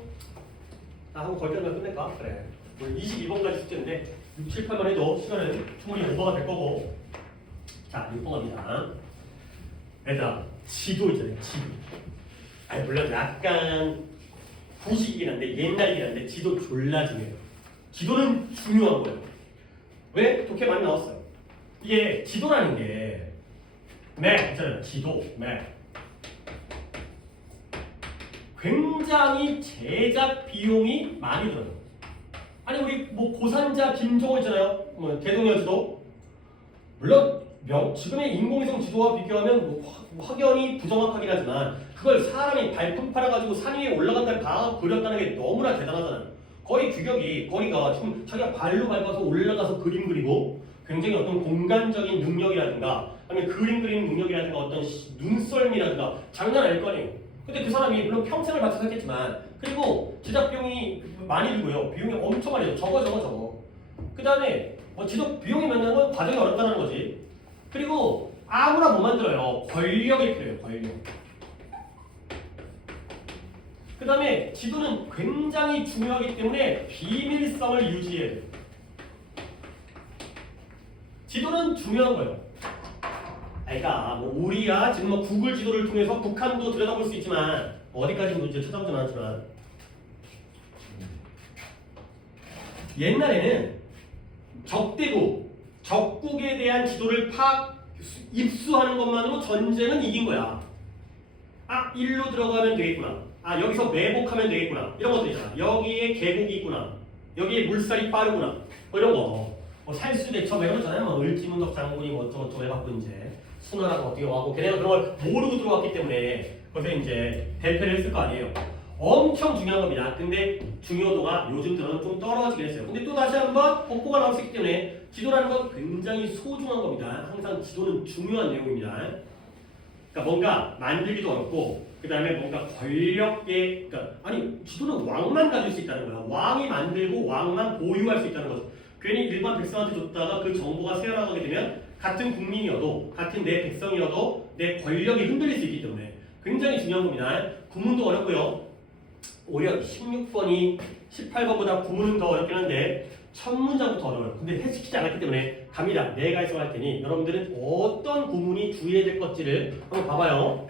한번 걸려면 끝낼까? 그래. 22번까지 숙제인데 6, 7, 8만 해도 시간은 충분히 오버가 될 거고. 자, 6번 갑니다. 얘들아, 지도 있잖아요. 지도. 물론 약간 구식이긴 한데 옛날이긴 한데 지도 졸라 중요해요. 지도는 중요한 거예요. 왜? 독해 많이 나왔어요. 이게 지도라는 게 맵 있잖아요. 지도, 맵. 굉장히 제작 비용이 많이 들어요. 아니 우리 뭐 고산자 김종호 있잖아요. 뭐 대동여 지도. 물론 지금의 인공위성 지도와 비교하면 뭐 확연히 부정확하긴 하지만 그걸 사람이 발품 팔아가지고 산 위에 올라간다 다 그렸다는 게 너무나 대단하잖아요. 거의 규격이 거기가 지금 자기가 발로 밟아서 올라가서 그림 그리고 굉장히 어떤 공간적인 능력이라든가 아니면 그림 그리는 능력이라든가 어떤 눈썰미라든가 장난 아닐 거 아니에요. 근데 그 사람이 물론 평생을 바쳐서 했겠지만 그리고 제작 비용이 많이 들고요. 비용이 엄청 많이 들어요. 저거. 그 다음에 뭐 지도 비용이 만드는 건 과정이 어렵다는 거지. 그리고 아무나 못 만들어요. 권력이 필요해요. 권력. 그 다음에 지도는 굉장히 중요하기 때문에 비밀성을 유지해야 돼요. 지도는 중요한 거예요. 그러니까 뭐 우리야 지금 뭐 구글 지도를 통해서 북한도 들여다볼 수 있지만 어디까지 이제 찾아보진 않았지만 옛날에는 적국에 대한 지도를 입수하는 것만으로 전쟁은 이긴 거야. 일로 들어가면 되겠구나. 여기서 매복하면 되겠구나. 이런 것들 있잖아. 여기에 계곡이 있구나. 여기에 물살이 빠르구나. 뭐 이런 거. 살수대첩 이런 거잖아요. 뭐 을지문덕 장군이 뭐 어쩌고저쩌고 해갖고 이제 수나라가 어떻게 와고 걔네가 그런 걸 모르고 들어왔기 때문에 거기서 이제 대패를 했을 거 아니에요. 엄청 중요한 겁니다. 근데 중요도가 요즘 들어는 좀 떨어지긴 했어요. 근데 또 다시 한번 복고가 나올 수 있기 때문에 지도라는 건 굉장히 소중한 겁니다. 항상 지도는 중요한 내용입니다. 그러니까 뭔가 만들기도 어렵고 그 다음에 뭔가 지도는 왕만 가질 수 있다는 거야. 왕이 만들고 왕만 보유할 수 있다는 거죠. 괜히 일반 백성한테 줬다가 그 정보가 새어나가게 되면 같은 국민이어도 같은 내 백성이어도 내 권력이 흔들릴 수 있기 때문에 굉장히 중요한 겁니다. 구문도 어렵고요. 오히려 16번이 18번보다 구문은 더 어렵긴 한데 첫 문장부터 어려워요. 근데 해시키지 않았기 때문에 갑니다. 내가 해석할 테니 여러분들은 어떤 구문이 주의해야 될 것지를 한번 봐봐요.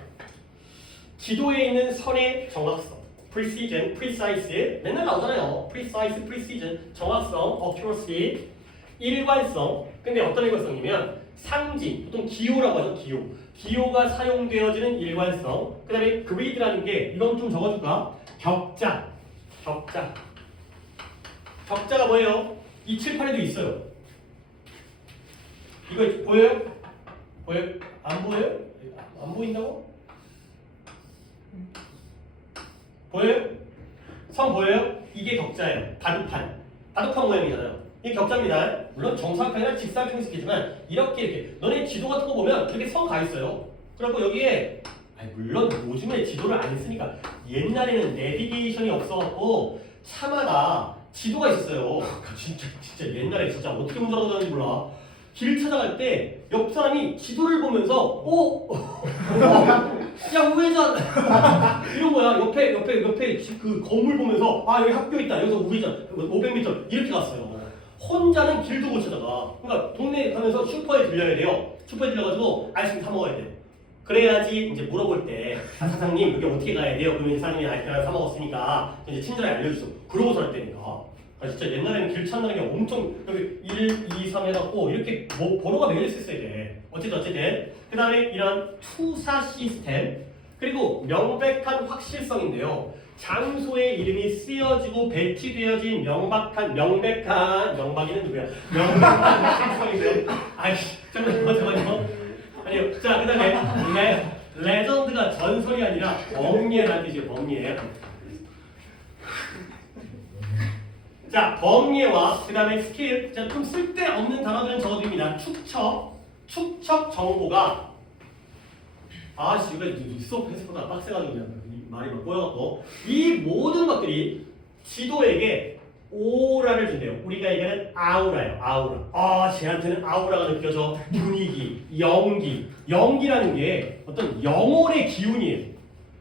지도에 있는 선의 정확성, precision, precise, 맨날 나오잖아요. precise, precision, 정확성, accuracy, 일관성. 근데 어떤 일관성이면 상징, 보통 기호라고 하죠. 기호. 기호가 사용되어지는 일관성. 그 다음에 grid라는 게 이건 좀 적어줄까? 격자. 격자가 뭐예요? 이 칠판에도 있어요. 이거 보여요? 보여요? 안 보여요? 안 보인다고? 보여요? 선 보여요? 이게 격자예요. 다두판 모양이잖아요. 이게 격자입니다. 물론 정사각형이나 직사각형이 있겠지만 이렇게 너네 지도 같은 거 보면 이렇게 선 가 있어요. 그리고 여기에 물론 요즘에 지도를 안 쓰니까 옛날에는 내비게이션이 없어갖고 차마다 지도가 있었어요. 진짜 옛날에 진짜 어떻게 운전하고 다니는지 몰라. 길 찾아갈 때 옆 사람이 지도를 보면서 야 우회전 이런 거야. 옆에 그 건물 보면서 여기 학교 있다. 여기서 우회전 500m 이렇게 갔어요. 혼자는 길도 못 찾아가. 그러니까 동네 가면서 슈퍼에 들려야 돼요. 슈퍼에 들려가지고 아이스크림 사 먹어야 돼. 그래야지 이제 물어볼 때 사장님 여기 어떻게 가야 돼요? 그러면 사장님이 아이스크림 사 먹었으니까 이제 친절하게 알려주죠. 그러고서 할 때니까. 진짜 옛날에는 길 찾는 게 엄청 여기 1, 2, 3 해갖고 이렇게 번호가 매겨 있었어야 돼. 어쨌든 그 다음에 이런 투사 시스템 그리고 명백한 확실성인데요. 장소의 이름이 쓰여지고 배치되어진 명박이는 누구야? 명백한 확실성이고요. 잠깐만요. 아니요. 자, 그 다음에 레전드가 전설이 아니라 범예라는 뜻이에요. 범예. 자, 범예와 그 다음에 스킬. 자, 좀 쓸데없는 단어들은 적어드립니다. 축척 정보가 이거 수업 해석보다 빡세가지고 그냥 말이 막 꼬여갖고 이 모든 것들이 지도에게 오라를 준대요. 우리가 얘기하는 아우라예요. 아우라. 쟤한테는 아우라가 느껴져. 분위기, 연기라는 게 어떤 영혼의 기운이에요.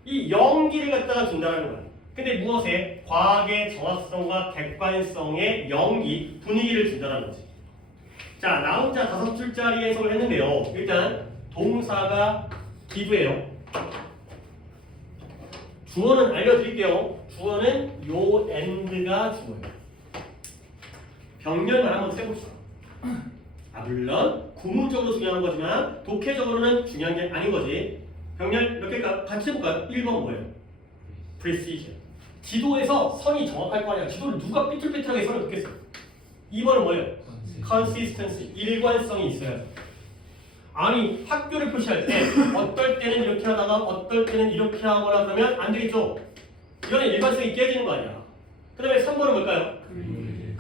이 연기를 갖다가 준다는 거야. 근데 무엇에? 과학의 정확성과 객관성의 연기, 분위기를 준다는 거지. 자, 나 혼자 5줄짜리 해석을 했는데요. 일단 동사가 기부예요. 주어는 알려드릴게요. 주어는 요 and가 주어예요. 병렬만 한번 세봅시다. 물론 구문적으로 중요한 거지만 독해적으로는 중요한 게 아닌 거지. 병렬 몇 개일까? 같이 해볼까요? 1번 뭐예요? precision. 지도에서 선이 정확할 거 아니야. 지도를 누가 삐뚤삐뚤하게 선을 긋겠어요? 2번은 뭐예요? consistency. 일관성이 있어요. 아니 학교를 표시할 때 어떨 때는 이렇게 하다가 어떨 때는 이렇게 하거나 그러면 안 되겠죠? 이거는 일관성이 깨지는 거 아니야. 그 다음에 3번은 뭘까요?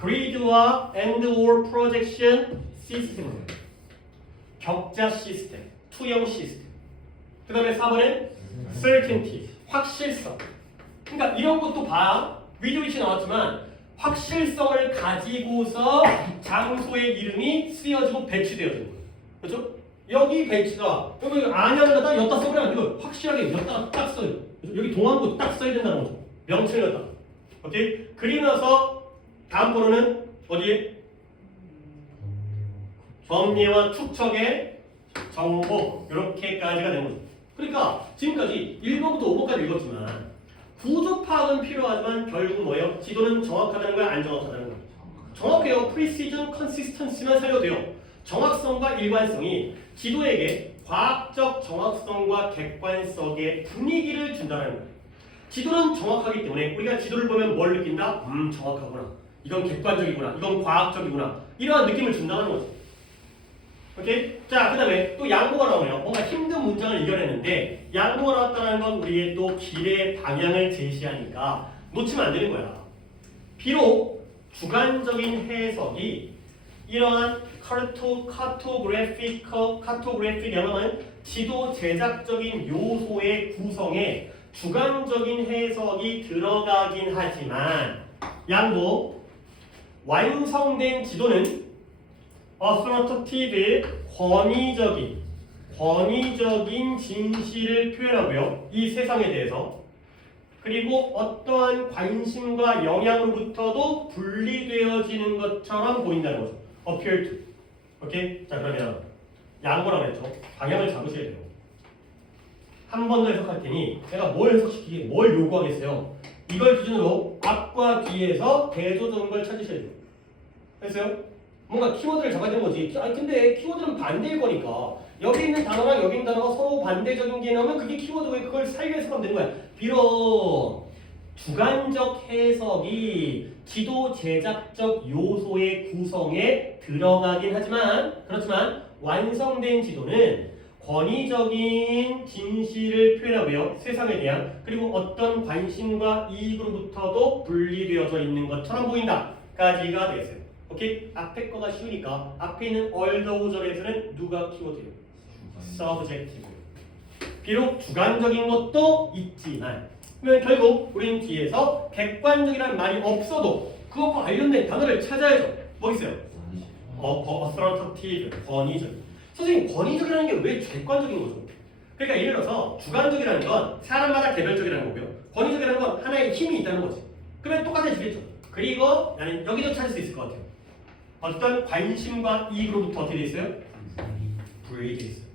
grid와 and or projection system. 격자 시스템, 투영 시스템. 그 다음에 4번은 certainty, 확실성. 그러니까 이런 것도 봐. 위드 위치 나왔지만 확실성을 가지고서 장소의 이름이 쓰여지고 배치되어지는 거예요. 그렇죠? 여기 배치가 여기 안양에다 엿다 써버리면 안 되고 확실하게 엿다가 딱 써요. 여기 동안구 딱 써야 된다는 거죠. 명칭을 갖다. 오케이? 그리고 나서 다음 번호는 어디에? 범례와 축척의 정보 이렇게까지가 되는 거죠. 그러니까 지금까지 1번부터 5번까지 읽었지만 구조 파악은 필요하지만 결국은 뭐예요? 지도는 정확하다는 거야? 안 정확하다는 거야? 정확해요. precision, consistency만 살려도 돼요. 정확성과 일관성이 지도에게 과학적 정확성과 객관성의 분위기를 준다는 거예요. 지도는 정확하기 때문에 우리가 지도를 보면 뭘 느낀다? 정확하구나. 이건 객관적이구나. 이건 과학적이구나. 이러한 느낌을 준다는 거죠. 오케이? 자, 그 다음에 또 양보가 나오네요. 뭔가 힘든 문장을 이겨냈는데 양보가 나왔다는 건 우리의 또 길의 방향을 제시하니까 놓치면 안 되는 거야. 비록 주관적인 해석이 이러한 카토그래픽이라는 지도 제작적인 요소의 구성에 주관적인 해석이 들어가긴 하지만 양보 완성된 지도는 authoritative 권위적인 진실을 표현하고요. 이 세상에 대해서. 그리고 어떠한 관심과 영향으로부터도 분리되어지는 것처럼 보인다는 거죠. appear to. 오케이? 자, 그러면 양보라고 했죠. 방향을 잡으셔야 돼요. 한 번 더 해석할 테니 제가 뭘 해석시키기, 뭘 요구하겠어요? 이걸 기준으로 앞과 뒤에서 대조적인 걸 찾으셔야 돼요. 됐어요? 뭔가 키워드를 잡아야 되는 거지. 아니 근데 키워드는 반대일 거니까 여기 있는 단어랑 여기 있는 단어가 서로 반대적인 게 나오면 그게 키워드고 그걸 살려 해석하면 되는 거야. 비록 주관적 해석이 지도 제작적 요소의 구성에 들어가긴 하지만 그렇지만 완성된 지도는 권위적인 진실을 표현하고요. 세상에 대한 그리고 어떤 관심과 이익으로부터도 분리되어져 있는 것처럼 보인다. 까지가 되겠어요. 오케이? 앞에 거가 쉬우니까 앞에 있는 although 절에서는 누가 키워드예요? subjective. 비록 주관적인 것도 있지만 그러면 결국 우리는 뒤에서 객관적이라는 말이 없어도 그것과 관련된 단어를 찾아야죠. 뭐 있어요? authoritative, 권위적. 선생님, 권위적이라는 게 왜 객관적인 거죠? 그러니까 예를 들어서 주관적이라는 건 사람마다 개별적이라는 거고요. 권위적이라는 건 하나의 힘이 있다는 거지. 그러면 똑같아지겠죠. 그리고 나는 여기도 찾을 수 있을 것 같아요. 어떤 관심과 이익으로부터 어떻게 돼 있어요? 분리돼 있어요.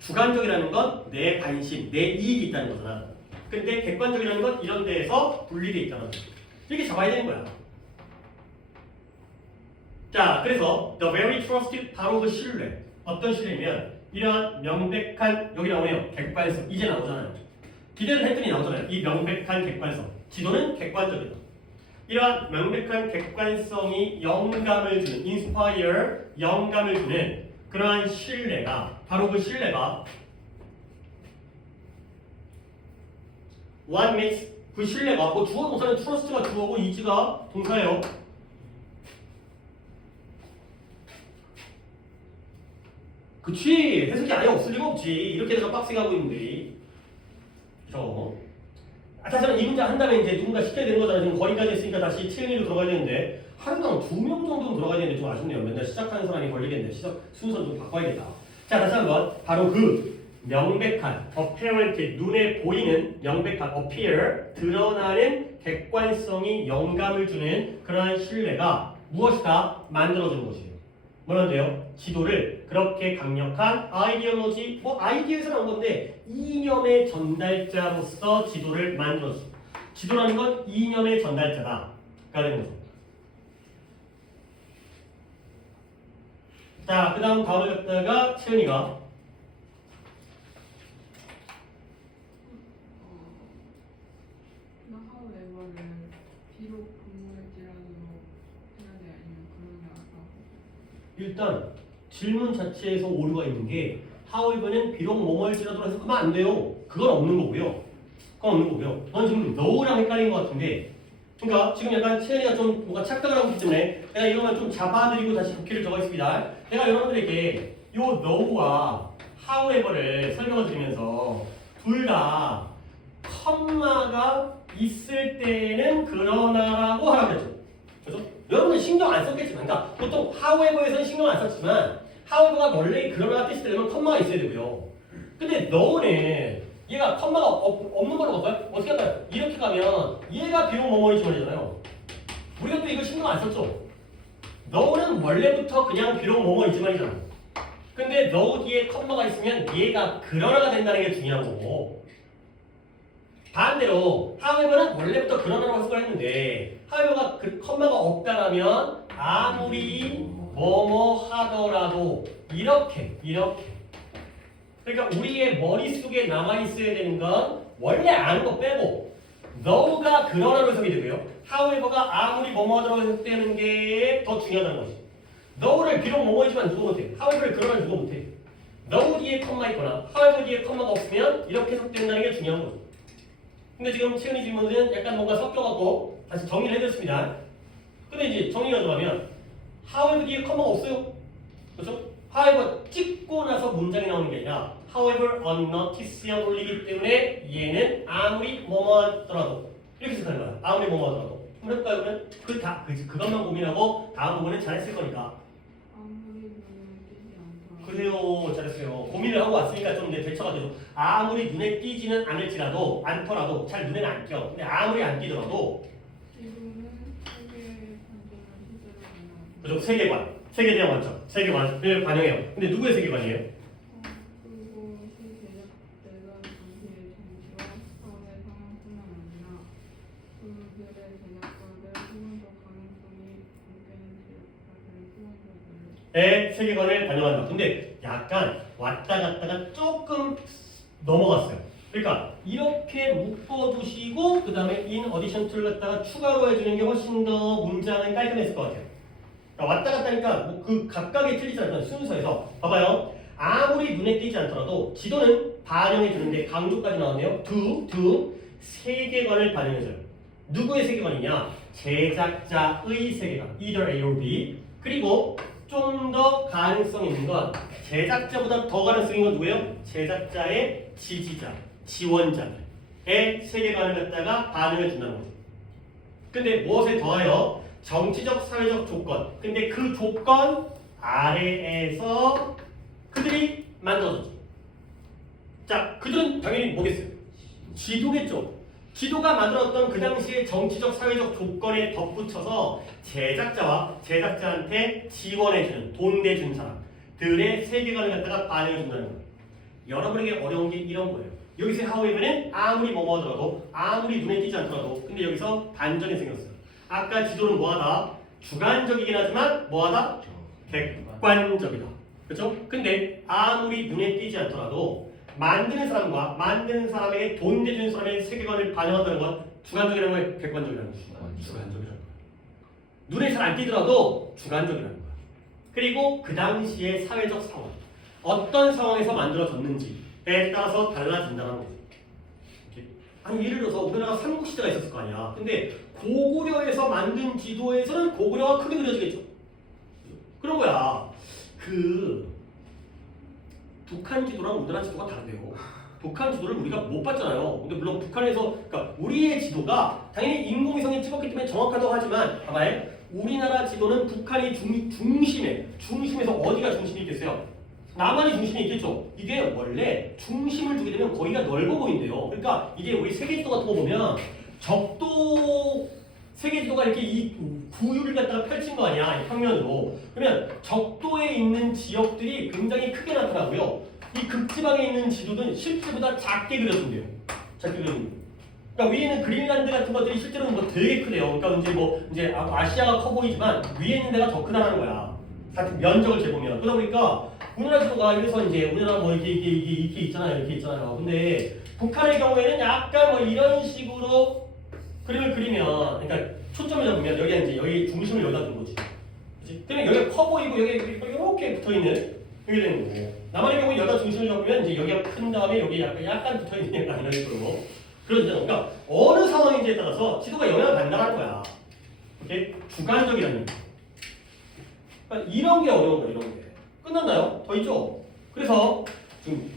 주관적이라는 건 내 관심, 내 이익이 있다는 거잖아. 근데 객관적이라는 건 이런 데에서 분리돼 있다는 거죠. 이렇게 잡아야 되는 거야. 자, 그래서 the very trusted 바로 그 신뢰. 어떤 신뢰냐면 이러한 명백한 여기 나오네요. 객관성. 이제 나오잖아요. 기대를 했더니 나오잖아요. 이 명백한 객관성. 지도는 객관적이다. 이러한 명백한 객관성이 영감을 주는 inspire, 영감을 주는 그러한 신뢰가 바로 그 신뢰가 what makes 그 신뢰가 뭐 주어 동사는 trust가 주어고 이지가 동사예요. 그치, 해석이 아예 없을 리가 없지. 이렇게 해서 빡세게 하고 있는데. 그죠? 다시 한번 이 문제 한 다음에 이제 누군가 시켜야 되는 거잖아요. 지금 거기까지 했으니까 다시 T&E로 들어가야 되는데 하루당 2명 정도는 들어가야 되는데 좀 아쉽네요. 맨날 시작하는 사람이 걸리겠네. 시작 순서를 좀 바꿔야겠다. 자, 다시 한번 바로 그 명백한 apparent 눈에 보이는 명백한 appear 드러나는 객관성이 영감을 주는 그러한 신뢰가 무엇이다? 만들어주는 것이에요. 뭐라는데요? 지도를 그렇게 강력한 아이디올로지, 뭐 아이디어에서 나온 건데 이념의 전달자로서 지도를 만들었어. 지도라는 건 이념의 전달자다. 가 되는 거죠. 자, 그 다음 다음을 갖다가 채은이가 however를 비록 부모일지라도 해야 돼 아니면 그러지 않아? 일단 질문 자체에서 오류가 있는 게 however는 비록 뭐뭐일지라도 해서 그만 안 돼요. 그건 없는 거고요. 그건 없는 거고요. 넌 지금 now랑 헷갈린 것 같은데 그러니까 지금 약간 채연이가 좀 뭔가 착각을 하고 있기 때문에 내가 이거만 좀 잡아드리고 다시 복귀를 적어있습니다. 제가 여러분들에게 요 now와 however를 설명을 드리면서 둘 다 컴마가 있을 때는 그러나라고 하라고 했죠. 그죠? 여러분은 신경 안 썼겠지만, 그러니까 보통 however에서는 신경 안 썼지만 however가 원래 그러나 뜻이 되려면 컴마가 있어야 되고요. 근데 now는 얘가 컴마가 없는 걸로 볼까요? 어떻게 할까요? 이렇게 가면 얘가 비록 뭐뭐이지 말이잖아요. 우리가 또 이거 신경 안 썼죠? now는 원래부터 그냥 비록 뭐뭐이지만이잖아. 근데 no 뒤에 컴마가 있으면 얘가 그러나가 된다는 게 중요한 거고 반대로 however는 원래부터 그러나라고 해석을 했는데 however가 그 컴마가 없다라면 아무리 뭐뭐 하더라도 이렇게 그러니까 우리의 머릿속에 남아있어야 되는 건 원래 아는 거 빼고 now가 그러나로 해석이 되고요 however가 아무리 뭐뭐 하더라도 해석되는 게 더 중요하다는 거지. now를 비록 뭐뭐이지만 누구 못해. however를 그러나 누구 못해. no 뒤에 컴마 있거나 however 뒤에 컴마가 없으면 이렇게 해석된다는 게 중요한 거죠. 근데 지금 채은이 질문은 약간 뭔가 섞여갖고 다시 정리를 해드렸습니다. 근데 이제 정리가 들어가면 however 뒤에 컴마가 없어요. 그렇죠? however 찍고 나서 문장이 나오는 게 아니라 however unnoticeable이기 때문에 얘는 아무리 뭐뭐 하더라도 이렇게 해석하는 거야. 아무리 뭐뭐 하더라도 한번 해볼까요 그러면? 그것만 고민하고 다음 부분은 잘했을 거니까. 아무리 눈에 띄지 않더라도 그래요, 잘했어요. 고민을 하고 왔으니까 좀 이제 대처가 되죠. 아무리 눈에 띄지는 않더라도 잘 눈에는 안 띄어. 근데 아무리 안 띄더라도 지금은 세계의 반전을 실제로 반영합니다. 그죠? 세계에 대한 관점, 세계관을 반영해요. 근데 누구의 세계관이에요? 그리고 시제작자가 당시의 정치와 사회 상황뿐만 아니라 그들의 제작자들 후원적 가능성이 함께는 제작자들의 후원적을 의 세계관을 반영한다. 근데 약간 왔다 갔다가 조금 넘어갔어요. 그러니까 이렇게 묶어두시고 그 다음에 in addition to를 갖다가 추가로 해주는 게 훨씬 더 문장은 깔끔했을 것 같아요. 그러니까 왔다 갔다 하니까 뭐 그 각각의 틀리지 않는 순서에서 봐봐요. 아무리 눈에 띄지 않더라도 지도는 반영해 주는데 강조까지 나왔네요. 세계관을 반영해줘요. 누구의 세계관이냐? 제작자의 세계관. Either A or B. 그리고 좀 더 가능성 있는 건 제작자보다 더 가능성 있는 건 누구예요? 제작자의 지지자, 지원자의 세계관을 갖다가 반영해 준다는 거죠. 근데 무엇에 더하여? 정치적, 사회적 조건. 근데 그 조건 아래에서 그들이 만들어졌죠. 자, 그들은 당연히 뭐겠어요? 지도겠죠. 지도가 만들었던 그 당시의 정치적, 사회적 조건에 덧붙여서 제작자한테 지원해주는, 돈 내준 사람들의 세계관을 갖다가 반영해준다는 거예요. 여러분에게 어려운 게 이런 거예요. 여기서 however는 아무리 뭐뭐 하더라도, 아무리 눈에 띄지 않더라도, 근데 여기서 반전이 생겼어요. 아까 지도는 뭐하다? 주관적이긴 하지만 뭐하다? 객관적이다. 그렇죠? 근데 아무리 눈에 띄지 않더라도 만드는 사람과 만드는 사람에게 돈 내주는 사람의 세계관을 반영한다는 건 주관적이라는 거예요? 객관적이라는 거예요? 주관적이라는 거예요. 눈에 잘 안 띄더라도 주관적이라는 거예요. 그리고 그 당시의 사회적 상황, 어떤 상황에서 만들어졌는지에 따라서 달라진다는 거죠. 아니 예를 들어서 우리나라가 삼국시대가 있었을 거 아니야. 근데 고구려에서 만든 지도에서는 고구려가 크게 그려지겠죠. 그런 거야. 북한 지도랑 우리나라 지도가 다른데요. 북한 지도를 우리가 못 봤잖아요. 근데 물론 북한에서, 그러니까 우리의 지도가 당연히 인공위성이 찍었기 때문에 정확하다고 하지만, 봐봐요. 우리나라 지도는 북한이 중심에서 어디가 중심이 있겠어요? 남한이 중심이 있겠죠. 이게 원래 중심을 두게 되면 거기가 넓어 보인대요. 그러니까 이게 우리 세계 지도 같은 거 보면 적도 세계 지도가 이렇게 이 구유를 갖다가 펼친 거 아니야, 이 평면으로. 그러면 적도에 있는 지역들이 굉장히 크게 나타나고요. 이 극지방에 있는 지도는 실제보다 작게 그려진대요. 작게 그려진대요. 그러니까 위에는 그린란드 같은 것들이 실제로는 뭐 되게 크대요. 그러니까 이제 아시아가 커 보이지만 위에 있는 데가 더 크다는 거야. 면적을 재보면. 그러다 보니까 우리나라 지도가 이래서 이제 우리나라 뭐 이렇게 있잖아요. 근데 북한의 경우에는 약간 뭐 이런 식으로 그림을 그리면, 그러니까 초점을 잡으면 여기 이제 여기 중심을 여기다 둔 거지. 그렇지? 그러면 여기가 커 보이고 여기 이렇게 붙어 있는 이게 되는 거고. 남한의 경우 여기다 중심을 잡으면 이제 여기가 큰 다음에 여기 약간 붙어 있는 이런 식으로. 그러잖아요. 그러니까 어느 상황인지에 따라서 지도가 영향을 받는다는 거야. 이렇게 주관적이라는 얘기. 그러니까 이런 게 어려운 거야, 이런 게. 끝났나요? 더 있죠? 그래서 지금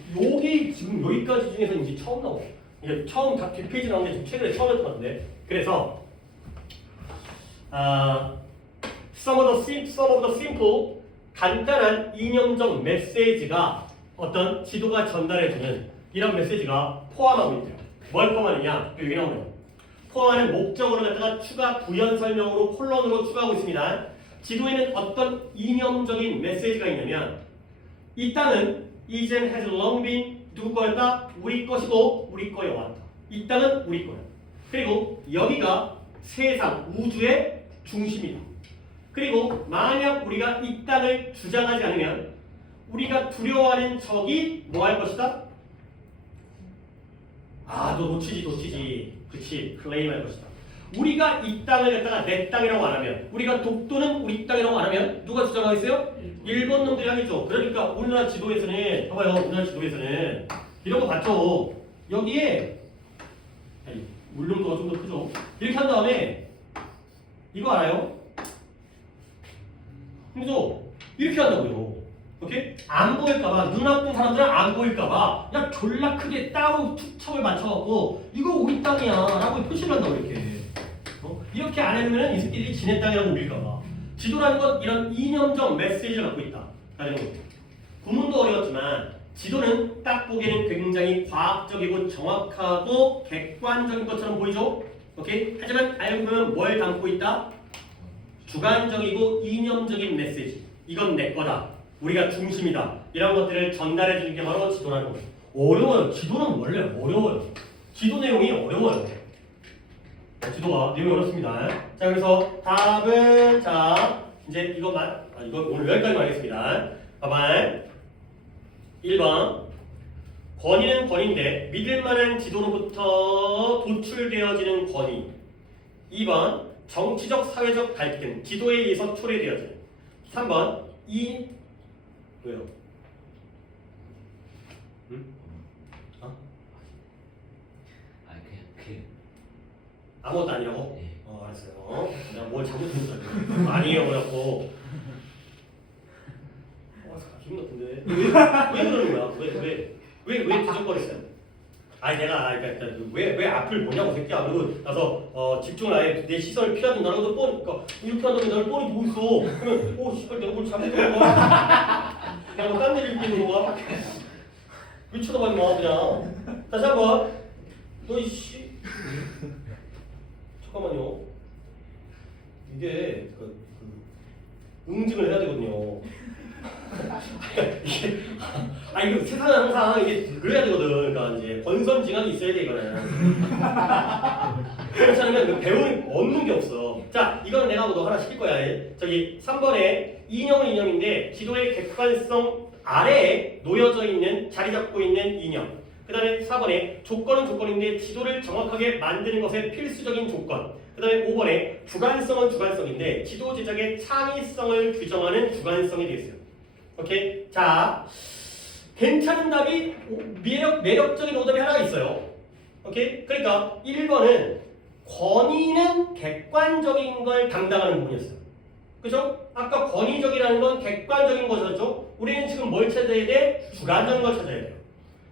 여기까지 중에서 이제 처음 나오고, 이게 처음 다 뒷페이지 나온 게 지금 최근에 처음 했던 것 같은데. 그래서 some of the simple 간단한 이념적 메시지가 어떤 지도가 전달해주는 이런 메시지가 포함하고 있대요. 뭘 포함하느냐? 여기 나오네요. 포함하는 목적어를 갖다가 추가 부연 설명으로 콜론으로 추가하고 있습니다. 지도에는 어떤 이념적인 메시지가 있냐면, 이 땅은 이젠 has long been 누구 거였다? 우리 것이고 우리 거여왔다. 이 땅은 우리 거야. 그리고 여기가 세상 우주의 중심이다. 그리고 만약 우리가 이 땅을 주장하지 않으면 우리가 두려워하는 적이 뭐 할 것이다? 너 놓치지. 그치, 클레임 할 것이다. 우리가 이 땅을 갖다가 내 땅이라고 안 하면, 우리가 독도는 우리 땅이라고 안 하면 누가 주장하겠어요? 일본 놈들이 하겠죠. 그러니까 우리나라 지도에서는, 봐봐요, 우리나라 지도에서는 이런 거 봤죠. 여기에 물lum도가 좀 더 크죠. 이렇게 한 다음에 이거 알아요? 그죠? 이렇게 한다고요. 오케이? 안 보일까봐, 눈 아픈 사람들은 안 보일까봐 야 졸라 크게 따로 투척을 맞춰갖고 이거 우리 땅이야 라고 표시를 한다고 이렇게. 이렇게 안 해놓으면 이 새끼들이 지네 땅이라고 우길까봐. 지도라는 건 이런 이념적 메시지를 갖고 있다. 라는 거죠. 구문도 어려웠지만 지도는 딱 보기에는 굉장히 과학적이고 정확하고 객관적인 것처럼 보이죠? 오케이? 하지만 알고 보면 뭘 담고 있다? 주관적이고 이념적인 메시지. 이건 내 거다. 우리가 중심이다. 이런 것들을 전달해 주는 게 바로 지도라는 거예요. 어려워요. 지도는 원래 어려워요. 지도 내용이 어려워요. 지도가 내용이 어렵습니다. 자, 그래서 답은 자 이제 이거 오늘 여기까지만 하겠습니다. 봐봐. 1번 권위는 권위인데 믿을만한 지도로부터 도출되어지는 권위. 2번 정치적 사회적 갈등 지도에 의해서 초래되어지는. 3번 왜요? 응? 어? 아 그냥 아무것도 아니라고? 네. 알았어요. 내가 뭘 잘못했어. 아니에요 그래갖고 기분 나쁜데 왜 그러는 거야? 왜 뒤적거렸어요? 아니 내가 왜 앞을 보냐고 새끼야. 그리고 나서 집중을 아예 내 시선을 피하던 나라도 그러니까 이렇게 한다고 나를 뻔히 보고 있어. 그러면 씨발 내가 뭘 잘못했던 거야? 내가 뭐 딴 데를 읽는 거야? 왜 쳐다봐 임마 그냥. 다시 한번 너 이씨 잠깐만요. 이게 응징을 해야 되거든요. 이거 세상은 항상 이게 그래야 되거든. 그러니까 이제 권선징악이 있어야 돼 이거는. 그렇지 않으면 배우는 얻는 게 없어. 자, 이거는 내가 너 하나 시킬 거야. 저기 3번에 이념은 이념인데 지도의 객관성 아래에 놓여져 있는 자리 잡고 있는 이념. 그 다음에 4번에 조건은 조건인데 지도를 정확하게 만드는 것의 필수적인 조건. 그 다음에 5번에 주관성은 주관성인데 지도 제작의 창의성을 규정하는 주관성이 되겠어요. 오케이? 자, 괜찮은 답이 매력적인 오답이 하나 있어요. 오케이? 그러니까 1번은 권위는 객관적인 걸 담당하는 부분이었어요. 그죠? 아까 권위적이라는 건 객관적인 것이었죠? 우리는 지금 뭘 찾아야 돼? 주관적인 걸 찾아야 돼요.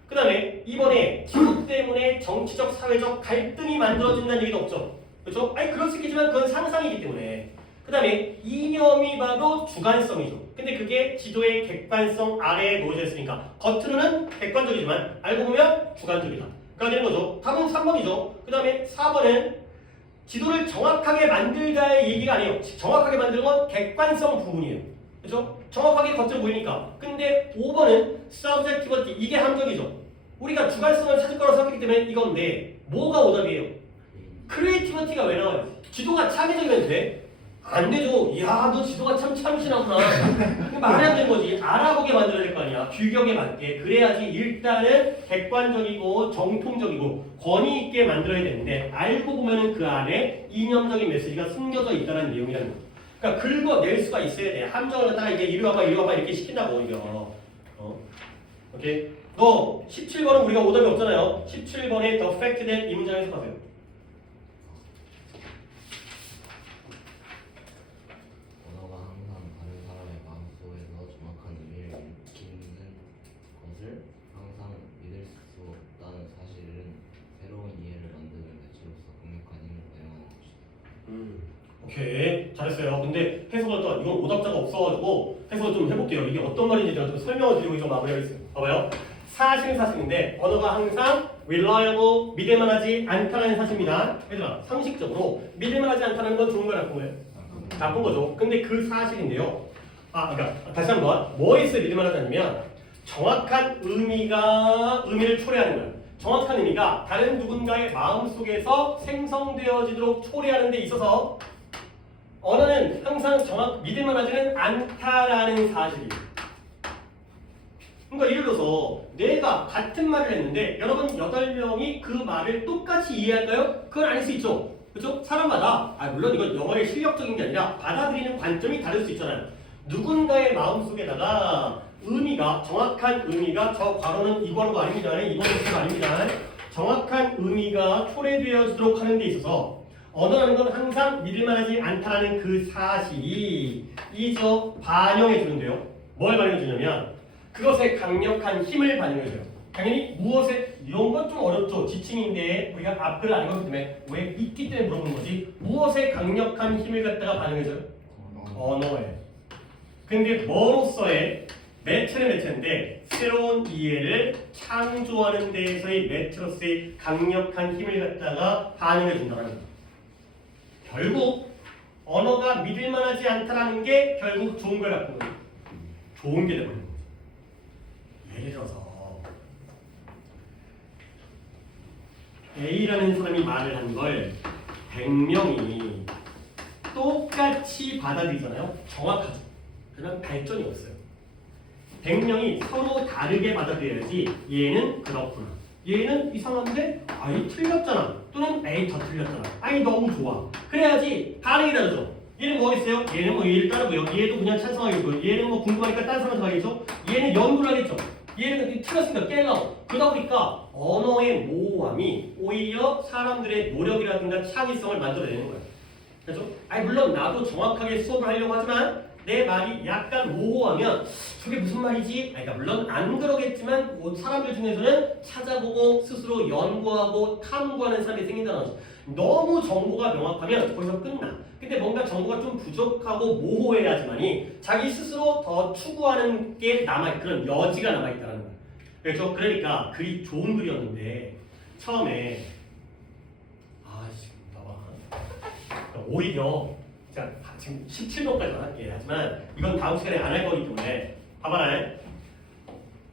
그 다음에 2번에 지도 때문에 정치적, 사회적 갈등이 만들어진다는 얘기도 없죠. 그렇죠? 아니 그럴 수 있겠지만 그건 상상이기 때문에. 그 다음에 이념이 봐도 주관성이죠. 근데 그게 지도의 객관성 아래에 놓여져 있으니까 겉으로는 객관적이지만 알고 보면 주관적이다. 그러니까 되는 거죠. 답은 3번이죠. 그 다음에 4번은 지도를 정확하게 만들다의 얘기가 아니에요. 정확하게 만드는 건 객관성 부분이에요. 그렇죠? 정확하게 겉으로 보이니까. 근데 5번은 subjectivity 이게 함정이죠. 우리가 주관성을 찾을 거라고 생각했기 때문에 이건데 뭐가 오답이에요? 크리에이티비티가 왜 나와요? 지도가 창의적이면 돼? 안 되죠. 이야 너 지도가 참 참신하구나. 말해야 되는 거지. 알아보게 만들어야 될 거 아니야. 규격에 맞게. 그래야지 일단은 객관적이고 정통적이고 권위 있게 만들어야 되는데 알고 보면은 그 안에 이념적인 메시지가 숨겨져 있다는 내용이라는 거죠. 그러니까 긁어낼 수가 있어야 돼. 함정을 갖다가 이게 이리 와봐 이렇게 시킨다고 오히려. 오케이? 너 17번은 우리가 오답이 없잖아요. 17번에 the fact that 이 문장 해석하세요. 언어가 항상 다른 사람의 마음속에서 정확한 의미를 일으키는 것을 항상 믿을 수 없다는 사실은 새로운 이해를 만드는 매체로서 강력한 힘을 발휘하는 것이다. 오케이 잘했어요. 근데 해석을 또 이건 오답자가 없어가지고 해석을 좀 해볼게요. 이게 어떤 말인지 제가 좀 설명을 드리고 좀 마무리하겠습니다. 봐봐요. 사실은 사실인데 언어가 항상 reliable 믿을만하지 않다는 사실입니다. 얘들아 상식적으로 믿을만하지 않다는 건 좋은 거야 나쁜 거예요? 나쁜 거죠. 근데 그 사실인데요. 그러니까 다시 한번 뭐에 있어 믿을만하지 않으면 정확한 의미를 초래하는 거예요. 정확한 의미가 다른 누군가의 마음속에서 생성되어지도록 초래하는 데 있어서 언어는 항상 믿을만하지는 않다라는 사실이에요. 그러니까 예를 들어서 내가 같은 말을 했는데 여러분 8명이 그 말을 똑같이 이해할까요? 그건 아닐 수 있죠. 그렇죠? 사람마다 물론 이건 영어의 실력적인 게 아니라 받아들이는 관점이 다를 수 있잖아요. 누군가의 마음속에다가 정확한 의미가 저 괄호는 이 괄호가 아닙니다. 이번 뜻이 아닙니다. 정확한 의미가 초래되어지도록 하는 데 있어서 언어라는 건 항상 믿을만하지 않다는 그 사실이 반영해 주는데요. 뭘 반영해 주냐면 그것의 강력한 힘을 반영해 줘요. 당연히 무엇에 이런 건 좀 어렵죠. 지칭인데 우리가 앞글을 안 읽었기 때문에 왜 있기 때문에 물어보는 거지. 무엇에 강력한 힘을 갖다가 반응해줘요? 언어에. 근데 뭐로서의 매체는 매체인데 새로운 이해를 창조하는 데에서의 매체로서의 강력한 힘을 갖다가 반응해 준다는 거예요. 결국 언어가 믿을만하지 않다라는 게 결국 좋은 걸 갖고 있는 거예요. 좋은 게 되버리는 거죠. 예를 들어서 A라는 사람이 말을 한 걸 100명이 똑같이 받아들이잖아요. 정확하죠. 그러면 발전이 없어요. 100명이 서로 다르게 받아들여야지 얘는 그렇구나. 얘는 이상한데? 아이 틀렸잖아. 또는 에이 더 틀렸잖아. 아이 너무 좋아. 그래야지 반응이 다르죠. 얘는 뭐겠어요? 얘는 뭐 얘를 따르고요. 얘도 그냥 찬성하겠고 얘는 뭐 궁금하니까 딴 사람한테 가겠죠? 얘는 연구를 하겠죠. 얘는 틀렸으니까 깰라고. 그러다 보니까 언어의 모호함이 오히려 사람들의 노력이라든가 창의성을 만들어내는 거예요. 그렇죠? 아니 물론 나도 정확하게 수업을 하려고 하지만 내 말이 약간 모호하면 저게 무슨 말이지? 그러니까 물론 안 그러겠지만 뭐 사람들 중에서는 찾아보고 스스로 연구하고 탐구하는 사람이 생긴다는 거죠. 너무 정보가 명확하면 거기서 끝나. 근데 뭔가 정보가 좀 부족하고 모호해야지만이 자기 스스로 더 추구하는 게 그런 여지가 남아있다는 거예요. 그렇죠? 그러니까 글이 좋은 글이었는데 처음에 아씨 봐봐 오히려 자 지금 17번까지만 할게. 하지만 이건 다음 시간에 안 할 거기 때문에 봐봐라.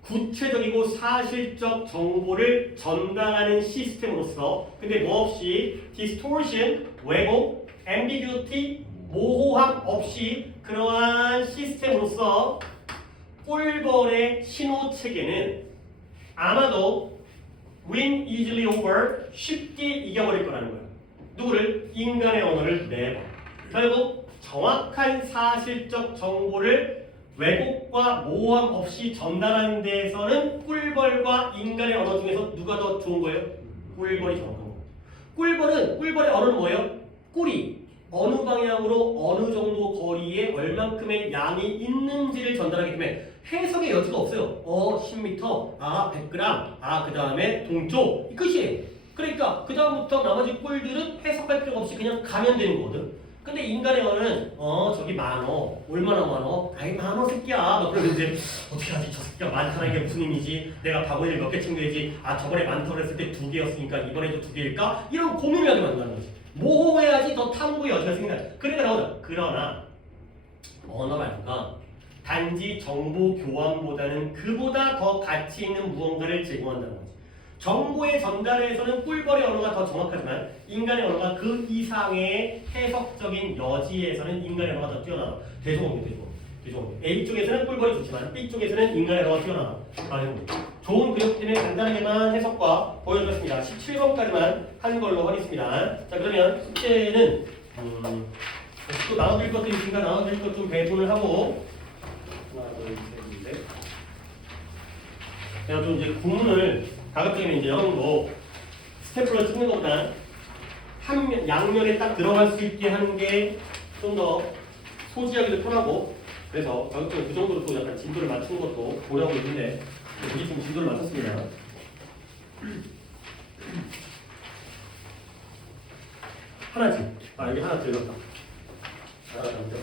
구체적이고 사실적 정보를 전달하는 시스템으로서 근데 뭐 없이 distortion, 왜곡, ambiguity, 모호함 없이 그러한 시스템으로서 꿀벌의 신호 체계는 아마도 win easily over 쉽게 이겨버릴 거라는 거예요. 누구를? 인간의 언어를 매번. 결국 정확한 사실적 정보를 왜곡과 모호함 없이 전달하는 데에서는 꿀벌과 인간의 언어 중에서 누가 더 좋은 거예요? 꿀벌이 정확한 거예요. 꿀벌의 언어는 뭐예요? 꿀이 어느 방향으로 어느 정도 거리에 얼만큼의 양이 있는지를 전달하기 때문에 해석의 여지가 없어요. 10m, 100g, 그 다음에 동쪽 이 끝이에요. 그러니까 그 다음부터 나머지 꿀들은 해석할 필요가 없이 그냥 가면 되는 거거든. 근데 인간의 언어는 저기 많어. 얼마나 많어? 아이 많어 새끼야. 막 그러면 이제 어떻게 하지? 저 새끼가 많다는 게 무슨 의미지? 내가 바구니를 몇 개 챙겨야지. 저번에 많다고 했을 때 2개였으니까 이번에도 2개일까? 이런 고민을 하게 만드는 거지. 모호해야지 더 탐구의 여지가 생긴다. 그러니까 나오자. 그러나 언어 말고가 단지 정보 교환보다는 그보다 더 가치 있는 무언가를 제공한다는 거지. 정보의 전달에서는 꿀벌의 언어가 더 정확하지만 인간의 언어가 그 이상의 해석적인 여지에서는 인간의 언어가 더 뛰어나다. 대조공개. A 쪽에서는 꿀벌이 좋지만 B 쪽에서는 인간의 언어가 뛰어나다. 좋은 그렸기 때문에 간단하게만 해석과 보여드렸습니다. 17번까지만 한 걸로 하겠습니다. 자 그러면 숙제는 또 나눠드릴 것도 있으니까 나눠드릴 것 좀 배분을 하고 하나, 둘, 셋, 넷. 제가 좀 이제 구문을 가급적이면 이제 영어로 스태플러 찍는 것보다 양면에 딱 들어갈 수 있게 하는 게 좀 더 소지하기도 편하고 그래서 가급적이면 그 정도로 또 약간 진도를 맞추는 것도 보려고 있는데 여기 지금 진도를 맞췄습니다. 하나지. 여기 하나 들렸다. 하나 남겨.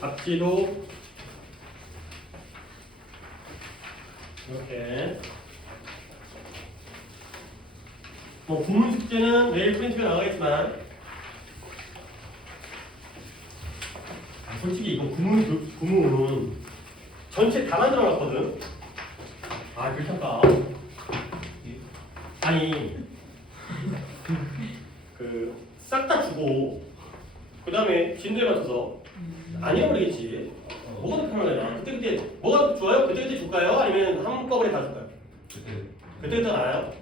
답지도 이렇게 뭐 구문 숙제는 내일 프린트가 나가겠지만 솔직히 이거 구문은 전체 다 만들어놨거든. 그렇다. 아니 싹 다 주고 그 다음에 진도에 맞춰서 아니야 그러겠지. 뭐가 더 편하냐? 그때 뭐가 좋아요? 그때 줄까요? 아니면 한꺼번에 다 줄까요? 그때 나아요?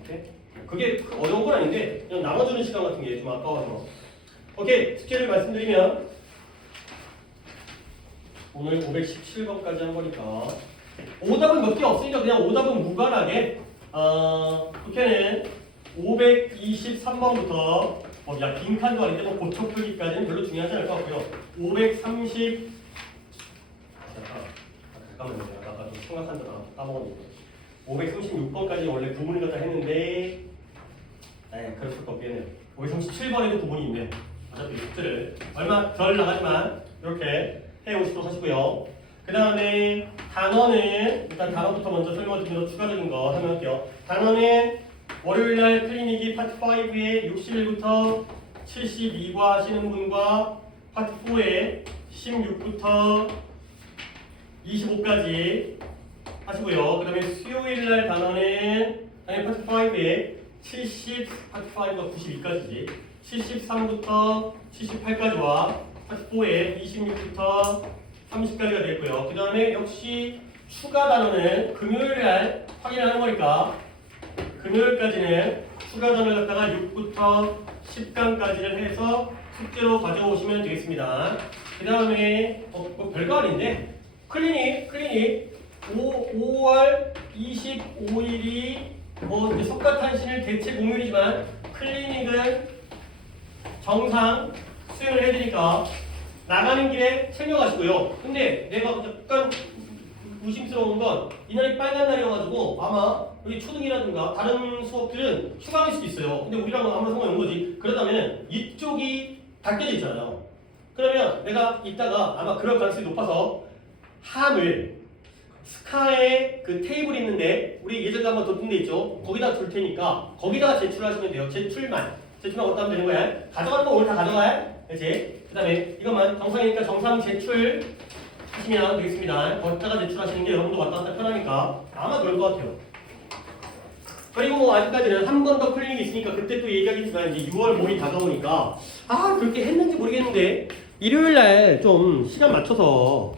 오케이? 그게 어려운 건 아닌데 그냥 나눠주는 시간 같은 게 좀 아까워서. 오케이 숙제를 말씀드리면 오늘 517번까지 한 거니까 오답은 몇 개 없으니까 그냥 오답은 무관하게 국회는 523번부터 빈칸도 아닌데 고쳐 풀기까지는 별로 중요하지 않을 것 같고요. 530 까먹었네. 536번까지 원래 구분을 갖다 했는데, 그럴 수가 없겠네요. 537번에도 구분이 있네요. 어차피 숙제를 얼마 덜 나가지만 이렇게 해오시도록 하시고요. 그 다음에 단원은 일단 단원부터 먼저 설명을 드리면서 추가적인 거 설명할게요. 단원은 월요일날 클리닉이 파트 5에 61부터 72과 하시는 분과 파트 4에 16부터 25까지 하시고요. 그 다음에 수요일날 단원은 당연히 파트 5에 70, 파트 5가 92까지지 73부터 78까지와 파트 4에 26부터 30까지가 되고요. 그 다음에 역시 추가 단원은 금요일날 확인하는 거니까 금요일까지는 추가 단원을 갖다가 6부터 10강까지를 해서 숙제로 가져오시면 되겠습니다. 그 다음에 뭐 별거 아닌데 클리닉 5월 25일이 뭐 이제 석가탄신일 대체 공휴일이지만 클리닉은 정상 수행을 해드리니까 나가는 길에 챙겨가시고요. 근데 내가 약간 의심스러운 건 이날이 빨간 날이어가지고 아마 여기 초등이라든가 다른 수업들은 휴강일 수도 있어요. 근데 우리랑은 아무 상관이 없는 거지. 그렇다면 이쪽이 닫혀져 있잖아요. 그러면 내가 이따가 아마 그럴 가능성이 높아서 함을 스카의 그 테이블이 있는데 우리 예전에 한번 뒀던 데 있죠. 거기다 둘 테니까 거기다가 제출하시면 돼요. 제출만 어디다 하면 되는 거야? 가져가는 거 오늘 다 가져가야? 그렇지? 그 다음에 이것만 정상이니까 정상 제출 하시면 되겠습니다. 거기다가 제출하시는 게 여러분도 왔다 갔다 편하니까 아마 그럴 것 같아요. 그리고 뭐 아직까지는 한 번 더 클리닉이 있으니까 그때 또 얘기하겠지만 이제 6월 모이 다가오니까 그렇게 했는지 모르겠는데 일요일날 좀 시간 맞춰서